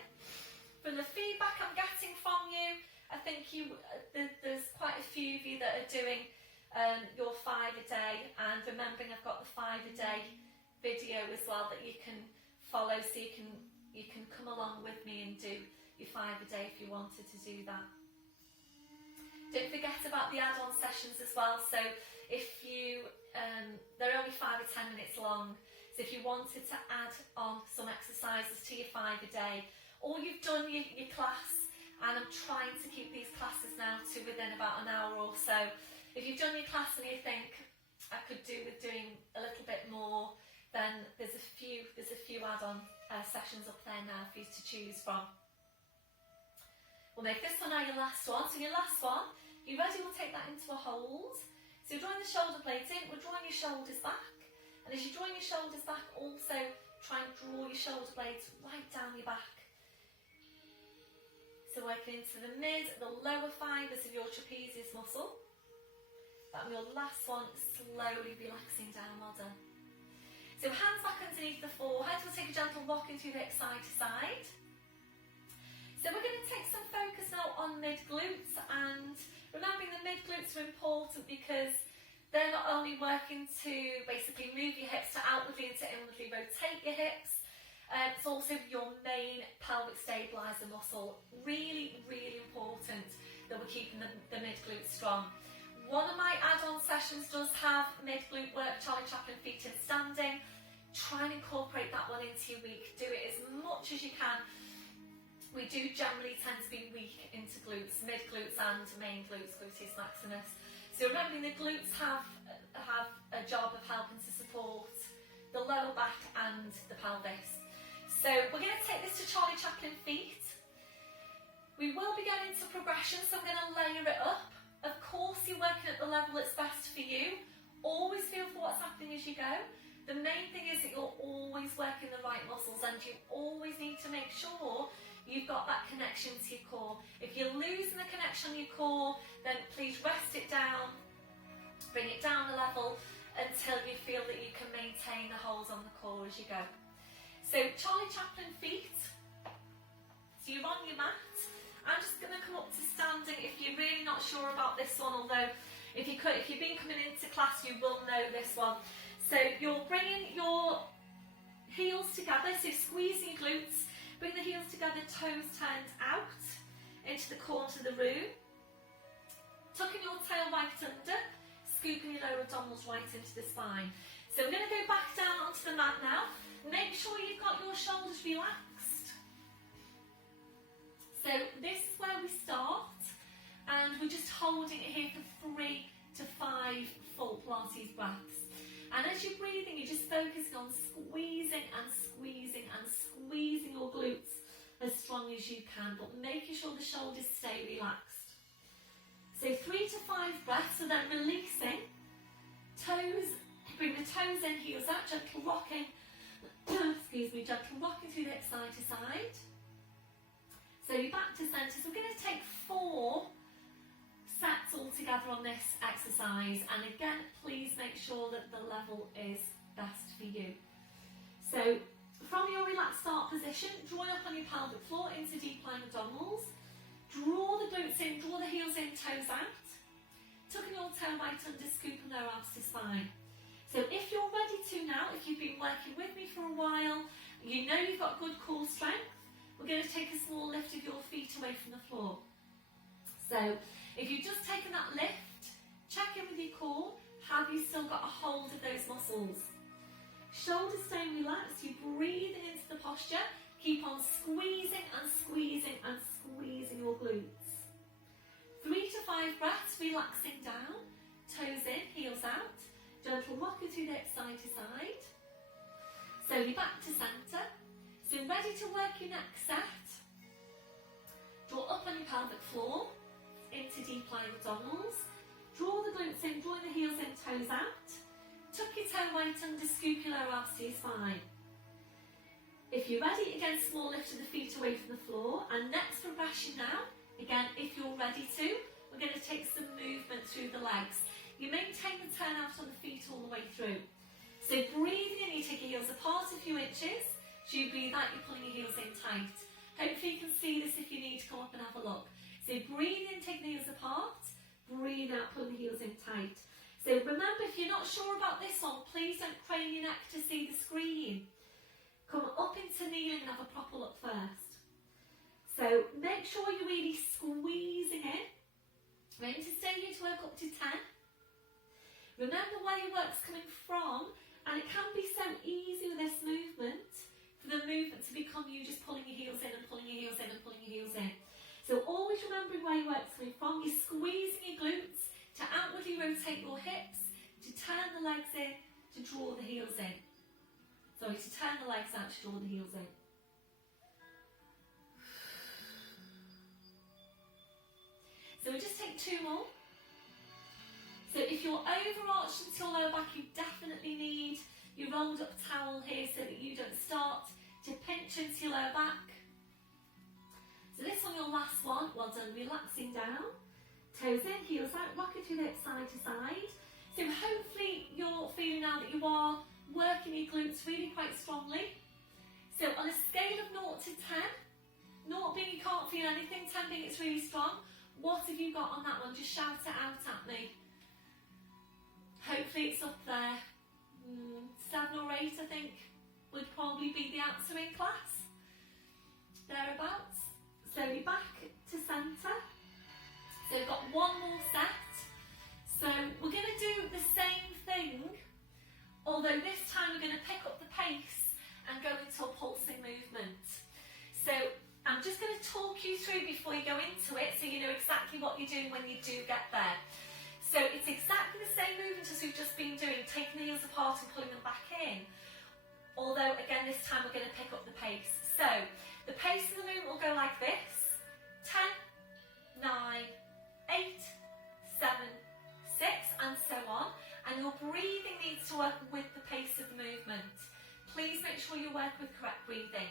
From the feedback I'm getting from you, I think there's quite a few of you that are doing your 5-a-day, and remembering I've got the 5-a-day video as well that you can follow, so you can come along with me and do your 5-a-day if you wanted to do that. Don't forget about the add-on sessions as well. So if you, they're only 5 or 10 minutes long. So if you wanted to add on some exercises to your 5-a-day, or you've done your class, and I'm trying to keep these classes now to within about an hour or so. If you've done your class and you think I could do with doing a little bit more, then there's a few add-on sessions up there now for you to choose from. We'll make this one now your last one. So your last one, you ready? We'll take that into a hold. So you're drawing the shoulder blades in, we're drawing your shoulders back, and as you're drawing your shoulders back, also try and draw your shoulder blades right down your back. So working into the lower fibres of your trapezius muscle. That'll be your last one, slowly relaxing down, well done. So hands back underneath the forehead, we'll take a gentle rocking through the hips side to side. So we're going to take some focus now on mid-glutes, and remembering the mid-glutes are important because they're not only working to basically move your hips to outwardly and to inwardly rotate your hips, it's also your main pelvic stabiliser muscle. Really, really important that we're keeping the mid-glutes strong. One of my add-on sessions does have mid-glute work, Charlie Chaplin feet in standing. Try and incorporate that one into your week. Do it as much as you can. We do generally tend to be weak into glutes, mid-glutes and main glutes, gluteus maximus. So remembering the glutes have a job of helping to support the lower back and the pelvis. So we're going to take this to Charlie Chaplin feet. We will be going into progression, so I'm going to layer it up. Of course, you're working at the level that's best for you. Always feel for what's happening as you go. The main thing is that you're always working the right muscles, and you always need to make sure you've got that connection to your core. If you're losing the connection on your core, then please rest it down, bring it down a level until you feel that you can maintain the holds on the core as you go. So Charlie Chaplin feet. So you're on your mat. I'm just going to come up to standing sure about this one, although if you've been coming into class, you will know this one. So you're bringing your heels together, so squeezing your glutes, bring the heels together, toes turned out into the corner of the room, tucking your tail right under, scooping your lower abdominals right into the spine. So we're going to go back down onto the mat now. Make sure you've got your shoulders relaxed. So this is where we start, and we're just holding it here for 3 to 5 full Pilates breaths. And as you're breathing, you're just focusing on squeezing and squeezing and squeezing your glutes as strong as you can, but making sure the shoulders stay relaxed. So 3 to 5 breaths, so then releasing, toes, bring the toes in, heels out, gentle rocking, excuse me, gentle rocking through the hip side to side. So you're back to centre. So we're going to take 4 sets all together on this exercise, and again, please make sure that the level is best for you. So from your relaxed start position, drawing up on your pelvic floor into deep lying abdominals, draw the glutes in, draw the heels in, toes out, tucking your tail right under, scooping their arms to spine. So if you're ready to now, if you've been working with me for a while, you know you've got good core strength, we're going to take a small lift of your feet away from the floor. So if you've just taken that lift, check in with your core. Have you still got a hold of those muscles? Shoulders staying relaxed, you're breathing into the posture. Keep on squeezing and squeezing and squeezing your glutes. 3 to 5 breaths, relaxing down, toes in, heels out, gentle rocking through the hip side to side. So you're back to centre. So ready to work your next set. Draw up on your pelvic floor into deep lying abdominals. Draw the glutes in, drawing the heels in, toes out. Tuck your toe right under, scoop your lower abs to your spine. If you're ready, again, small lift of the feet away from the floor. And next progression now, again, if you're ready to, we're going to take some movement through the legs. You maintain the turn out on the feet all the way through. So breathing in, you take your heels apart a few inches. So you breathe out, you're pulling your heels in tight. Hopefully you can see this if you need to come up and have a look. So breathe in, take the heels apart. Breathe out, pulling the heels in tight. So remember, if you're not sure about this one, please don't crane your neck to see the screen. Come up into kneeling and have a proper look first. So make sure you're really squeezing in. We're going to stay here to work up to 10. Remember where your work's coming from, and it can be so easy with this movement, for the movement to become you just pulling your heels in and pulling your heels in and pulling your heels in. So always remembering where your work's coming from. You're squeezing your glutes to outwardly rotate your hips, to turn the legs in, to draw the heels in. Sorry, to turn the legs out, to draw the heels in. So we'll just take 2 more. So if you're overarched into your lower back, you definitely need your rolled up towel here so that you don't start to pinch into your lower back. So this one, your last one, well done, relaxing down. Toes in, heels out, rocking through the hip side to side. So hopefully you're feeling now that you are working your glutes really quite strongly. So on a scale of 0 to 10, 0 being you can't feel anything, 10 being it's really strong, what have you got on that one? Just shout it out at me. Hopefully it's up there. 7 or 8, I think, would probably be the answer in class. Thereabouts. So you're back to centre. So we've got 1 more set. So we're going to do the same thing, although this time we're going to pick up the pace and go into a pulsing movement. So I'm just going to talk you through before you go into it, so you know exactly what you're doing when you do get there. So it's exactly the same movement as we've just been doing, taking the heels apart and pulling them back in. Although, again, this time we're going to pick up the pace. So the pace of the movement will go like this. 10, 9, 8, 7, 6, and so on. And your breathing needs to work with the pace of the movement. Please make sure you work with correct breathing.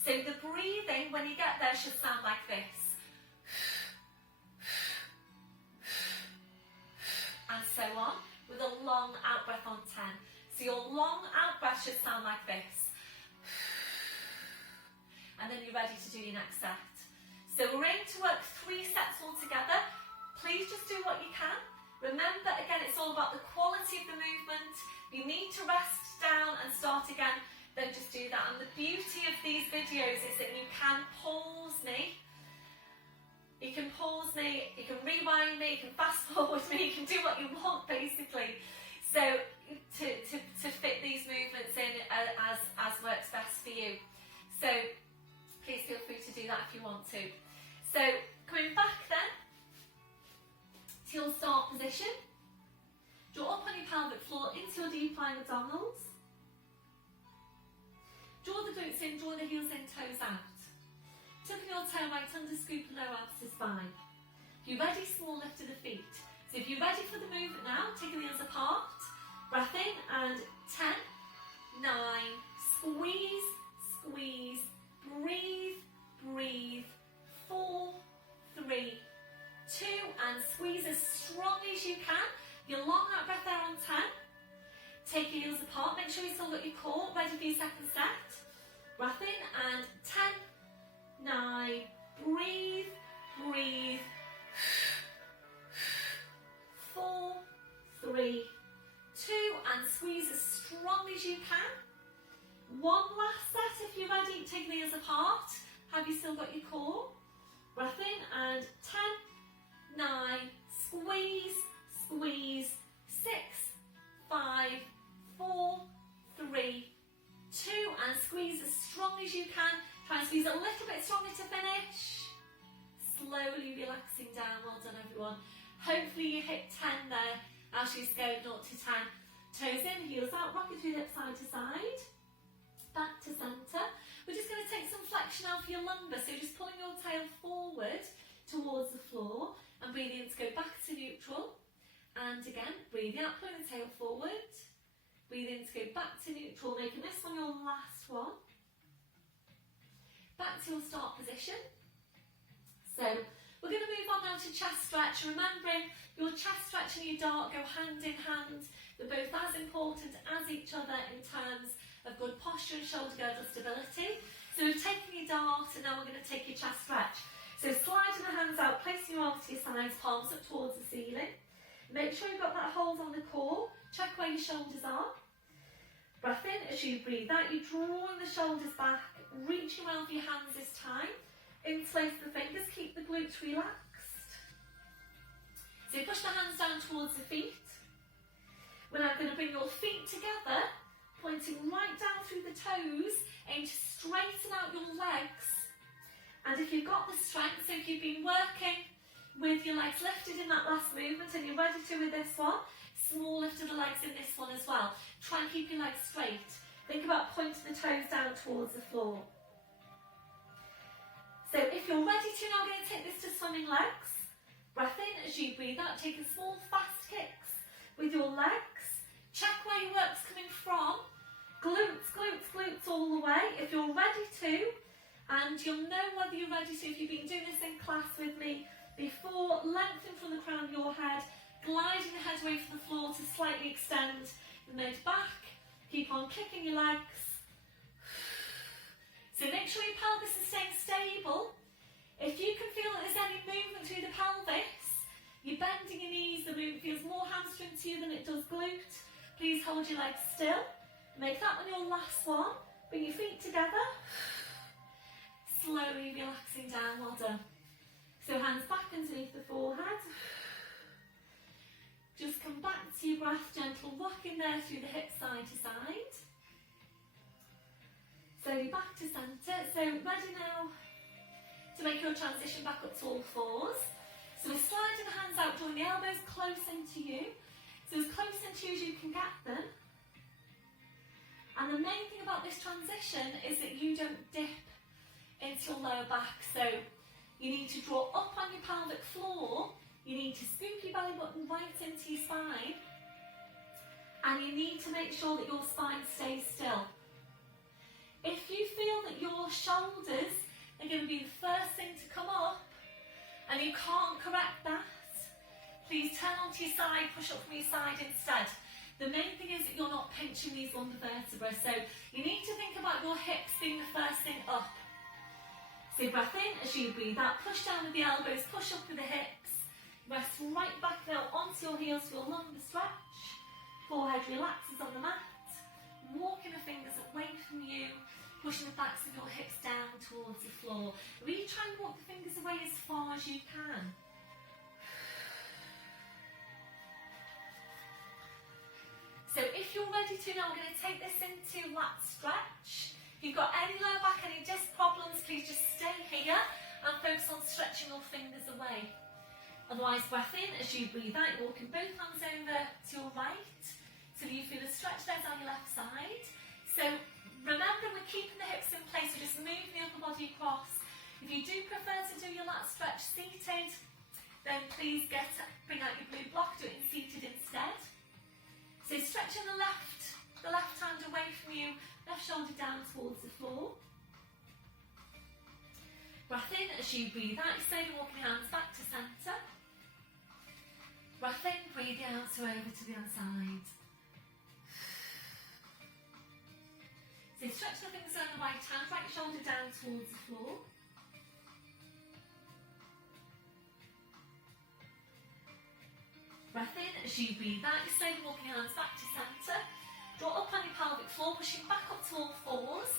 So the breathing, when you get there, should sound like this. And so on, with a long out breath on 10. So your long out breath should sound like this. And then you're ready to do your next set. So we're aiming to work 3 sets all together. Please just do what you can. Remember, again, it's all about the quality of the movement. You need to rest down and start again, then just do that. And the beauty of these videos is that you can pause me. You can pause me, you can rewind me, you can fast forward me, you can do what you want basically. So to fit these movements in as works best for you. So please feel free to do that if you want to. So coming back then to your start position. Draw up on your pelvic floor into your deep lying abdominals. Draw the glutes in, draw the heels in, toes out. Tucking your toe right under, scoop and lower abs to spine. If you're ready, small lift of the feet. So if you're ready for the movement now, take the heels apart. Breath in and 10, 9, squeeze, squeeze, breathe, breathe, 4, 3, 2, and squeeze as strong as you can. Your long out breath there on 10. Take your heels apart, make sure you still got your core, ready for your second set. Breath in and 10, 9, breathe, breathe, 4, 3, 2, and squeeze as strong as you can. One last set if you're ready, take the heels apart. Have you still got your core? Breath in and 10, 9, squeeze, squeeze, 6, 5, 4, 3, 2, and squeeze as strong as you can. Try and squeeze a little bit stronger to finish. Slowly relaxing down. Well done, everyone. Hopefully you hit 10 there as you go 0 to 10. Toes in, heels out, rocking through the hips side to side. Back to centre. We're just going to take some flexion out for your lumbar. So just pulling your tail forward towards the floor and breathing in to go back to neutral. And again, breathing out, pulling the tail forward. Breathe in to go back to neutral, making this one your last one. Back to your start position. So we're going to move on now to chest stretch. Remembering your chest stretch and your dart go hand in hand. They're both as important as each other in terms of good posture and shoulder girdle stability. So we've taken your dart and now we're going to take your chest stretch. So sliding the hands out, placing your arms to your sides, palms up towards the ceiling. Make sure you've got that hold on the core. Check where your shoulders are. Breath in as you breathe out. You're drawing the shoulders back, reaching around for your hands this time. Interlace the fingers, keep the glutes relaxed. So you push the hands down towards the feet. We're now going to bring your feet together, pointing right down through the toes, aim to straighten out your legs. And if you've got the strength, so if you've been working with your legs lifted in that last movement and you're ready to with this one, small lift of the legs in this one as well. Try and keep your legs straight. Think about pointing the toes down towards the floor. So if you're ready to, now we're going to take this to swimming legs. Breath in as you breathe out, taking small fast kicks with your legs. Check where your work's coming from. Glutes, glutes, glutes all the way. If you're ready to, and you'll know whether you're ready to if you've been doing this in class with me before, lengthen from the crown of your head, gliding the head away from the floor to slightly extend the mid back. Keep on kicking your legs. So make sure your pelvis is staying stable. If you can feel that there's any movement through the pelvis, you're bending your knees, the movement feels more hamstring to you than it does glute, please hold your legs still. Make that one your last one. Bring your feet together. Slowly relaxing down, well done. So hands back underneath the forehead. Just come back to your breath, gentle rocking there through the hips side to side. Slowly back to centre. So ready now to make your transition back up to all fours. So we're sliding the hands out, drawing the elbows close into you. So as close into you as you can get them. And the main thing about this transition is that you don't dip into your lower back. So you need to draw up on your pelvic floor. You need to scoop your belly button right into your spine. And you need to make sure that your spine stays still. If you feel that your shoulders are going to be the first thing to come up and you can't correct that, please turn onto your side, push up from your side instead. The main thing is that you're not pinching these lumbar vertebrae, so you need to think about your hips being the first thing up. So breath in as you breathe out, push down with the elbows, push up with the hips. Rest right back now onto your heels for your lumbar stretch. Forehead relaxes on the mat. Walking the fingers away from you, pushing the backs of your hips down towards the floor. Really try and walk the fingers away as far as you can. So if you're ready to now, we're going to take this into lat stretch. If you've got any lower back, any disc problems, please just stay here and focus on stretching your fingers away. Otherwise, breath in as you breathe out, you're walking both hands over to your right. So you feel a stretch there on your left side. So remember, we're keeping the hips in place, so just move the upper body across. If you do prefer to do your lat stretch seated, then please bring out your blue block, do it in seated instead. So stretching the left hand away from you, left shoulder down towards the floor. Breath in as you breathe out, slowly walking your hands back to centre. Breath in, breathe out, so over to the other side. So stretch the fingers on the right hand, right shoulder down towards the floor. Breath in as you breathe out, you're slowly walking your hands back to centre. Draw up on your pelvic floor, pushing back up to all fours.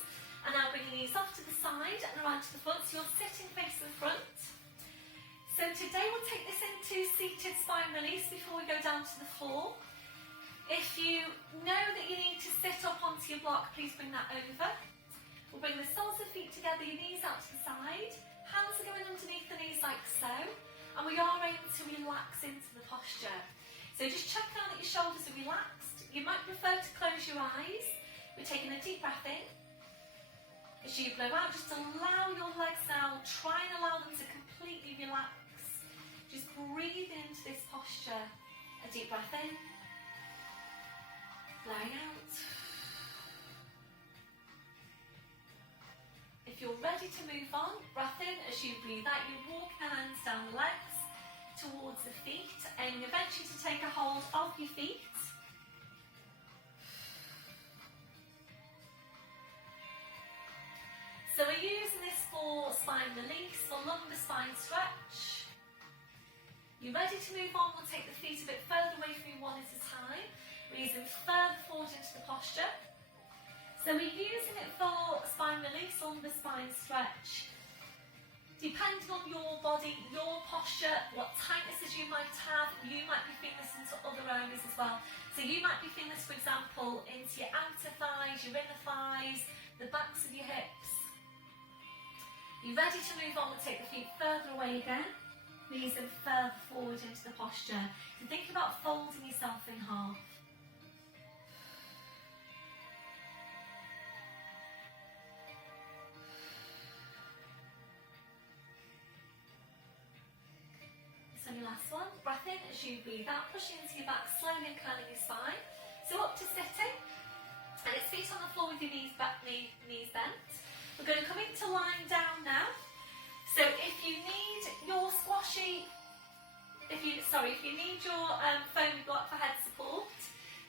And now bring your knees off to the side and around to the front, so you're sitting facing the front. So today we'll take this into seated spine release before we go down to the floor. If you know that you need to sit up onto your block, please bring that over. We'll bring the soles of the feet together, your knees out to the side. Hands are going underneath the knees like so. And we are able to relax into the posture. So just check out that your shoulders are relaxed. You might prefer to close your eyes. We're taking a deep breath in. As you blow out, just allow your legs now, try and allow them to completely relax. Just breathe into this posture. A deep breath in. Blowing out. If you're ready to move on, breath in as you breathe out. You walk the hands down the legs towards the feet, and eventually to take a hold of your feet. So we're using this for spine release, for lumbar spine stretch. You're ready to move on, we'll take the feet a bit further away from you one at a time. We're using further forward into the posture. So we're using it for spine release, lumbar spine stretch. Depending on your body, your posture, what tightnesses you might have, you might be feeling this into other areas as well. So you might be feeling this, for example, into your outer thighs, your inner thighs, the backs of your hips. You're ready to move on, we'll take the feet further away again. Knees and further forward into the posture. So think about folding yourself in half. So your last one, breath in as you breathe out, pushing into your back, slowly and curling your spine. So up to sitting, and it's feet on the floor with your knees back, knees bent. We're going to come into lying down now. So if you need your if you need your foam block for head support,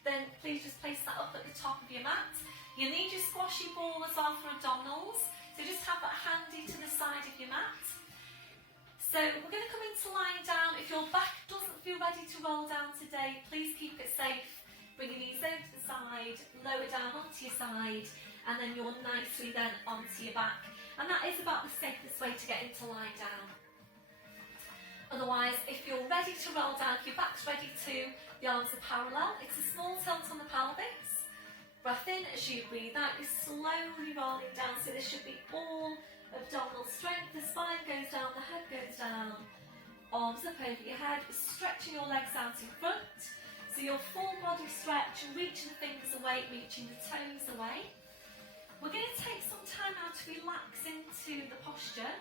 then please just place that up at the top of your mat. You'll need your squashy ball as well for abdominals, so just have that handy to the side of your mat. So we're going to come into lying down. If your back doesn't feel ready to roll down today, please keep it safe. Bring your knees over to the side, lower down onto your side, and then you're nicely then onto your back. And that is about the safest way to get into lying down. Otherwise, if you're ready to roll down, if your back's ready to, the arms are parallel. It's a small tilt on the pelvis. Breath in as you breathe out, you're slowly rolling down. So this should be all abdominal strength. The spine goes down, the head goes down. Arms up over your head, stretching your legs out in front. So your full body stretch, reaching the fingers away, reaching the toes away. We're going to take some time now to relax into the posture.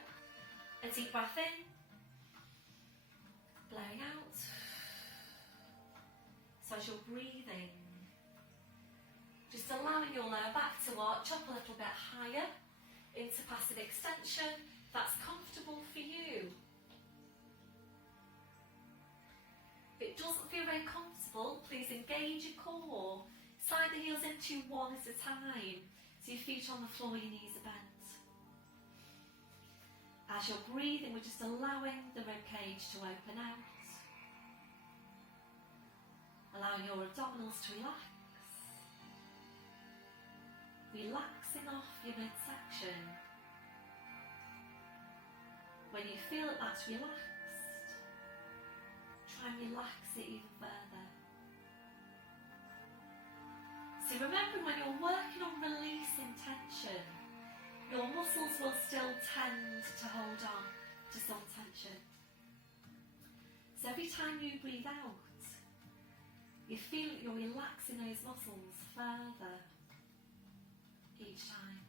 A deep breath in, blowing out. So as you're breathing, just allowing your lower back to arch up a little bit higher into passive extension. That's comfortable for you. If it doesn't feel very comfortable, please engage your core. Slide the heels into one at a time. So your feet on the floor, your knees are bent. As you're breathing, we're just allowing the rib cage to open out. Allowing your abdominals to relax. Relaxing off your midsection. When you feel that that's relaxed, try and relax it even further. So remember, when you're working on releasing tension, your muscles will still tend to hold on to some tension. So every time you breathe out, you feel that you're relaxing those muscles further each time.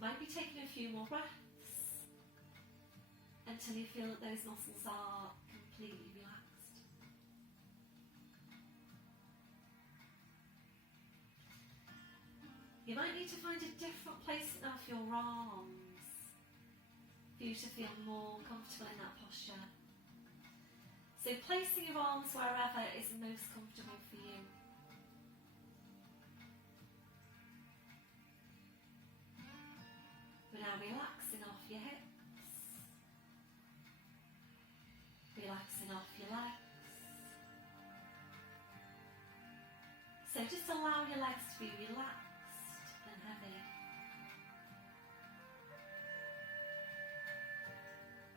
Might be taking a few more breaths until you feel that those muscles are completely relaxed. You might need to find a different placement of your arms for you to feel more comfortable in that posture. So placing your arms wherever is most comfortable for you. We're now relaxing off your hips, relaxing off your legs. So just allow your legs to be relaxed and heavy.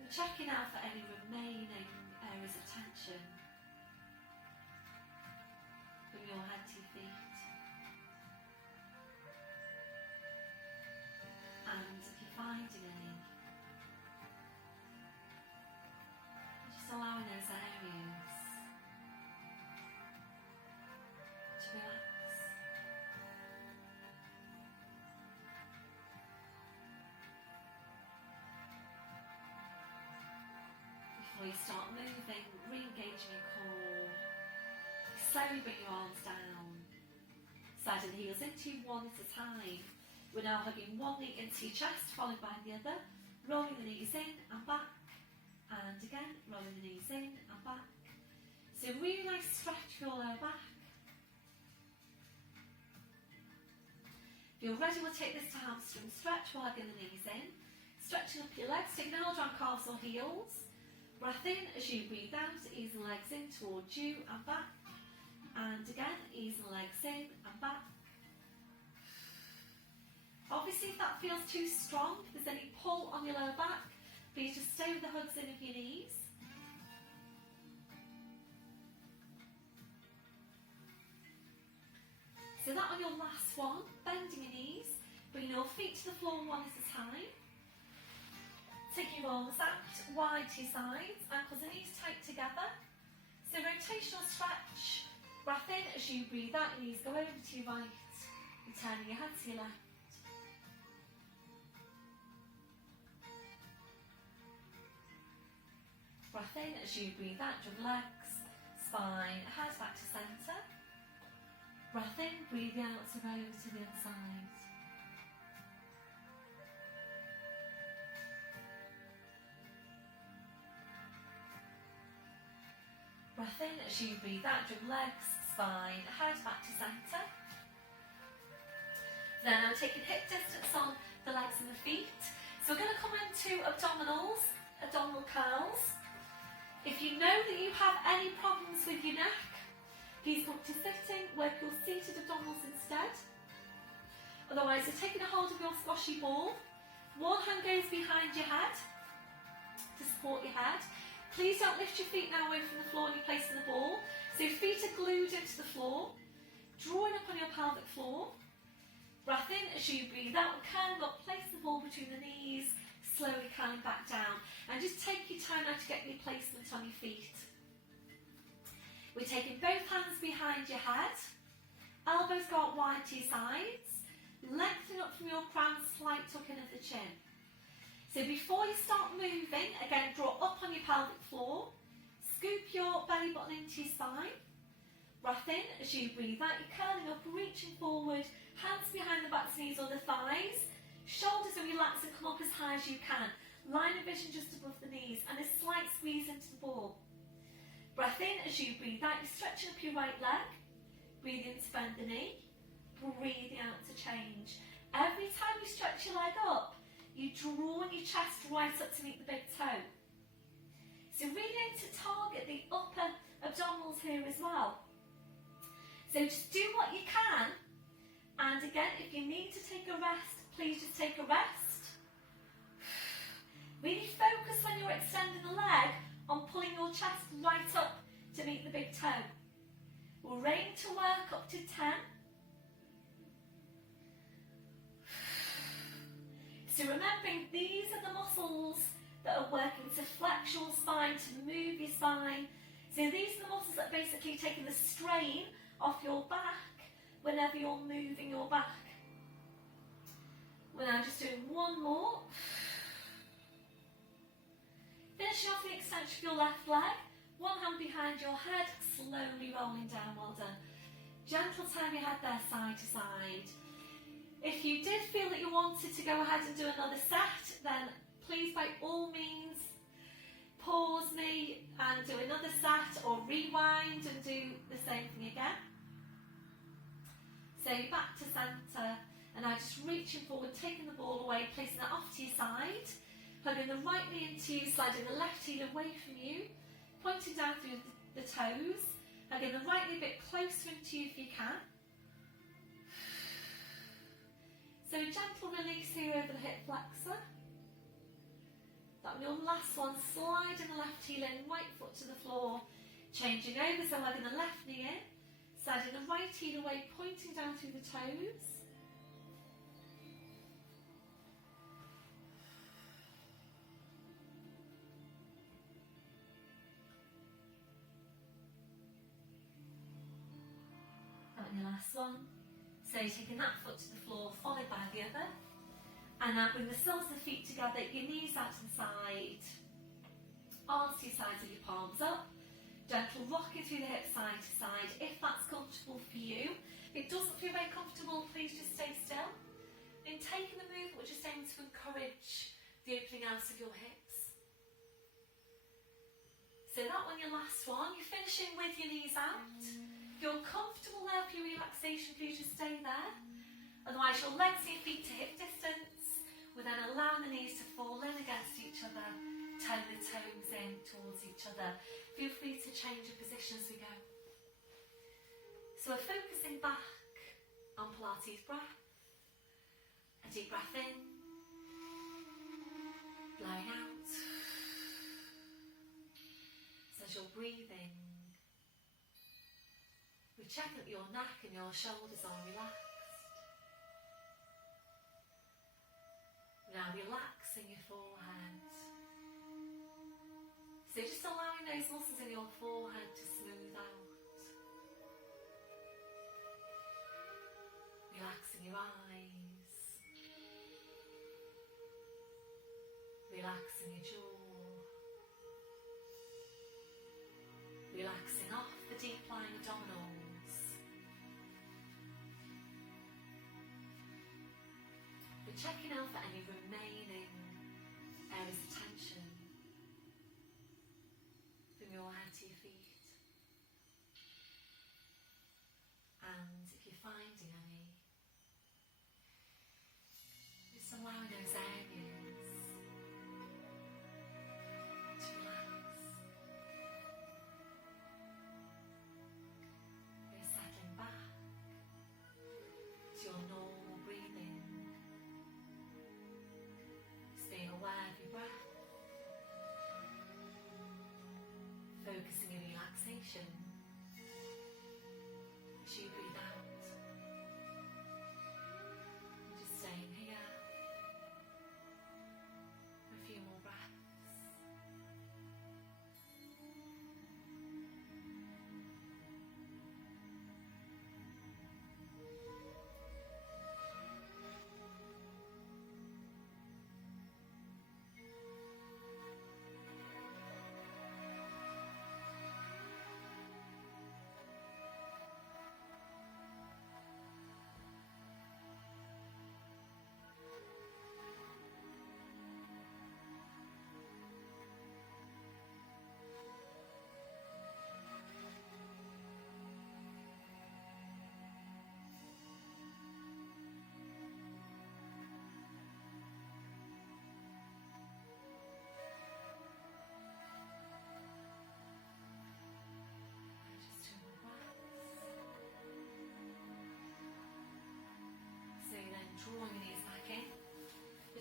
We're checking out for any remaining areas of tension from your head to your feet. And if you're finding any, just allowing those areas to relax. Before you start moving, re-engaging your core, slowly bring your arms down, side of the heels into one at a time. We're now hugging one knee into your chest, followed by the other, rolling the knees in and back, and again, rolling the knees in and back. So really nice stretch for your lower back. If you're ready, we'll take this to hamstring stretch, we're hugging the knees in, stretching up your legs, taking a hold on calves or heels. Breath in as you breathe out, ease the legs in towards you and back. And again, ease the legs in and back. Obviously, if that feels too strong, if there's any pull on your lower back, please just stay with the hugs in of your knees. So that on your last one, bending your knees, bring your feet to the floor one at a time. Take your arms out, wide to your sides, ankles and knees tight together. So rotational stretch, breath in as you breathe out, your knees go over to your right, and turning your head to your left. Breath in as you breathe out, your legs, spine, head back to centre. Breath in, breathe out, so over to the other side. Breath in as you breathe out, your legs, spine, head back to centre. Then I'm taking hip distance on the legs and the feet. So we're going to come into abdominals, abdominal curls. If you know that you have any problems with your neck, please go to sitting, work your seated abdominals instead. Otherwise, you're taking a hold of your squashy ball. One hand goes behind your head to support your head. Please don't lift your feet now away from the floor when you're placing the ball. So your feet are glued into the floor, drawing up on your pelvic floor. Breath in as you breathe out, curling up, place the ball between the knees, slowly curling back down. And just take your time now to get your placement on your feet. We're taking both hands behind your head, elbows go out wide to your sides, lengthen up from your crown, slight tuck in of the chin. So before you start moving, again, draw up on your pelvic floor, scoop your belly button into your spine. Breath in as you breathe out, you're curling up, reaching forward, hands behind the backs, knees or the thighs, shoulders are relaxed and come up as high as you can. Line of vision just above the knees and a slight squeeze into the ball. Breath in as you breathe out, you're stretching up your right leg, breathe in to bend the knee, breathing out to change. Every time you stretch your leg up, you draw your chest right up to meet the big toe. So really aim to target the upper abdominals here as well. So just do what you can, and again, if you need to take a rest, please just take a rest. Really focus when you're extending the leg on pulling your chest right up to meet the big toe. We'll aim to work up to 10. So remembering these are the muscles that are working to flex your spine, to move your spine. So these are the muscles that are basically taking the strain off your back whenever you're moving your back. We're now just doing one more. Finishing off the extension of your left leg. One hand behind your head, slowly rolling down, well done. Gentle turn your head there side to side. If you did feel that you wanted to go ahead and do another set, then please by all means pause me and do another set, or rewind and do the same thing again. So back to centre, and now just reaching forward, taking the ball away, placing that off to your side, hugging the right knee into you, sliding the left heel away from you, pointing down through the toes, hugging the right knee a bit closer into you if you can. So a gentle release here over the hip flexor. That one, your last one, sliding the left heel in, right foot to the floor, changing over, so hugging the left knee in, sliding the right heel away, pointing down through the toes. And your last one. So you're taking that foot to the floor, followed by the other. And now bring the soles of the feet together, your knees out to the side, arms to your sides with your palms up. Gentle rocking through the hips side to side, if that's comfortable for you. If it doesn't feel very comfortable, please just stay still. In taking the movement, we're just aiming to encourage the opening out of your hips. So that one, your last one. You're finishing with your knees out. If you're comfortable there for your relaxation, please just stay there. Otherwise, your legs and your feet to hip distance. We're then allowing the knees to fall in against each other, turning the toes in towards each other. Feel free to change your position as we go. So we're focusing back on Pilates breath. A deep breath in, blowing out. So as you're breathing, we check that your neck and your shoulders are relaxed. Now relaxing your forehead. So just allowing those muscles in your forehead to smooth out. Relaxing your eyes. Relaxing your jaw. Relaxing off the deep lying abdominals. We're checking out for any remaining areas of tension from your head to your feet. And if you're finding any, just allowing those areas to relax. You're settling back to your normal breathing. Just being aware of your breath. Focusing on relaxation as you breathe out. Just staying here for a few more breaths.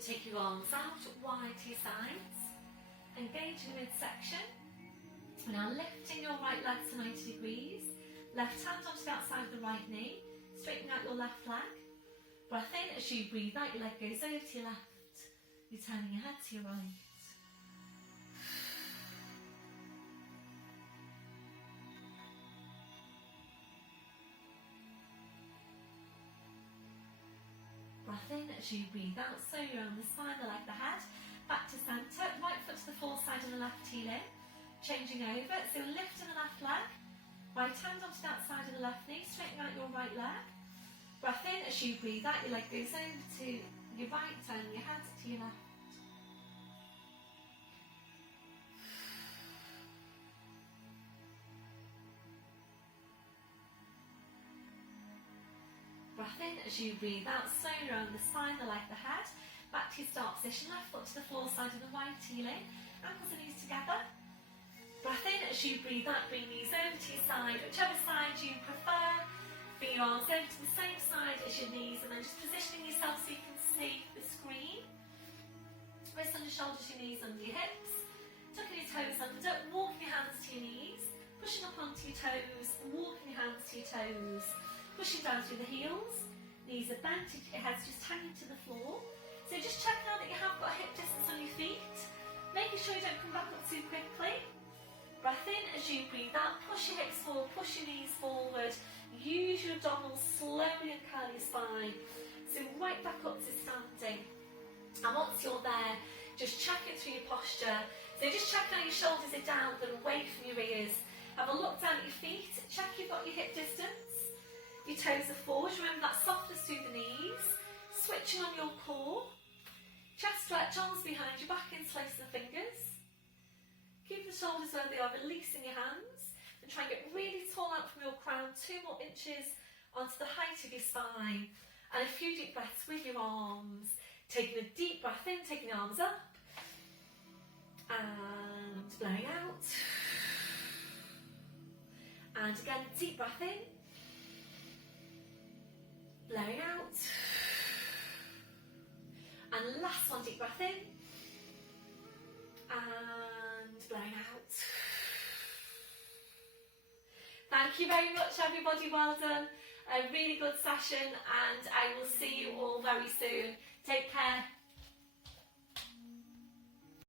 take your arms out wide to your sides, engage in the midsection. Now lifting your right leg to 90 degrees, left hand onto the outside of the right knee, straightening out your left leg. Breath in as you breathe out, your leg goes over to your left, you're turning your head to your right. Breath in as you breathe out, so you're on the spine, the leg, the head, back to centre, right foot to the fore side and the left heel in, changing over, so lifting the left leg, right hand onto the outside of the left knee, straightening out your right leg. Breath in as you breathe out, your leg goes over to your right, turning your head to your left. Breath in as you breathe out, slowly around the spine, the leg, the head, back to your start position, left foot to the floor side of the right heel in, ankles and knees together. Breath in as you breathe out, bring knees over to your side, whichever side you prefer. Bring your arms over to the same side as your knees, and then just positioning yourself so you can see the screen. Wrists under your shoulders, your knees under your hips. Tucking your toes under, walking your hands to your knees, pushing up onto your toes, walking your hands to your toes. Pushing down through the heels, knees are bent, your head's just hanging to the floor. So just check out that you have got hip distance on your feet, making sure you don't come back up too quickly. Breath in as you breathe out, push your hips forward, push your knees forward, use your abdominals slowly and curl your spine. So right back up to standing. And once you're there, just check it through your posture. So just check how your shoulders are down but away from your ears. Have a look down at your feet, check you've got your hip distance. Your toes are forward, remember that softness through the knees, switching on your core, chest stretch, arms behind your back, interlace the fingers, keep the shoulders where they are, releasing your hands, and try and get really tall out from your crown, 2 more inches onto the height of your spine, and a few deep breaths with your arms, taking a deep breath in, taking the arms up, and blowing out, and again, deep breath in, blowing out, and last one, deep breath in, and blowing out. Thank you very much everybody, well done, a really good session, and I will see you all very soon. Take care.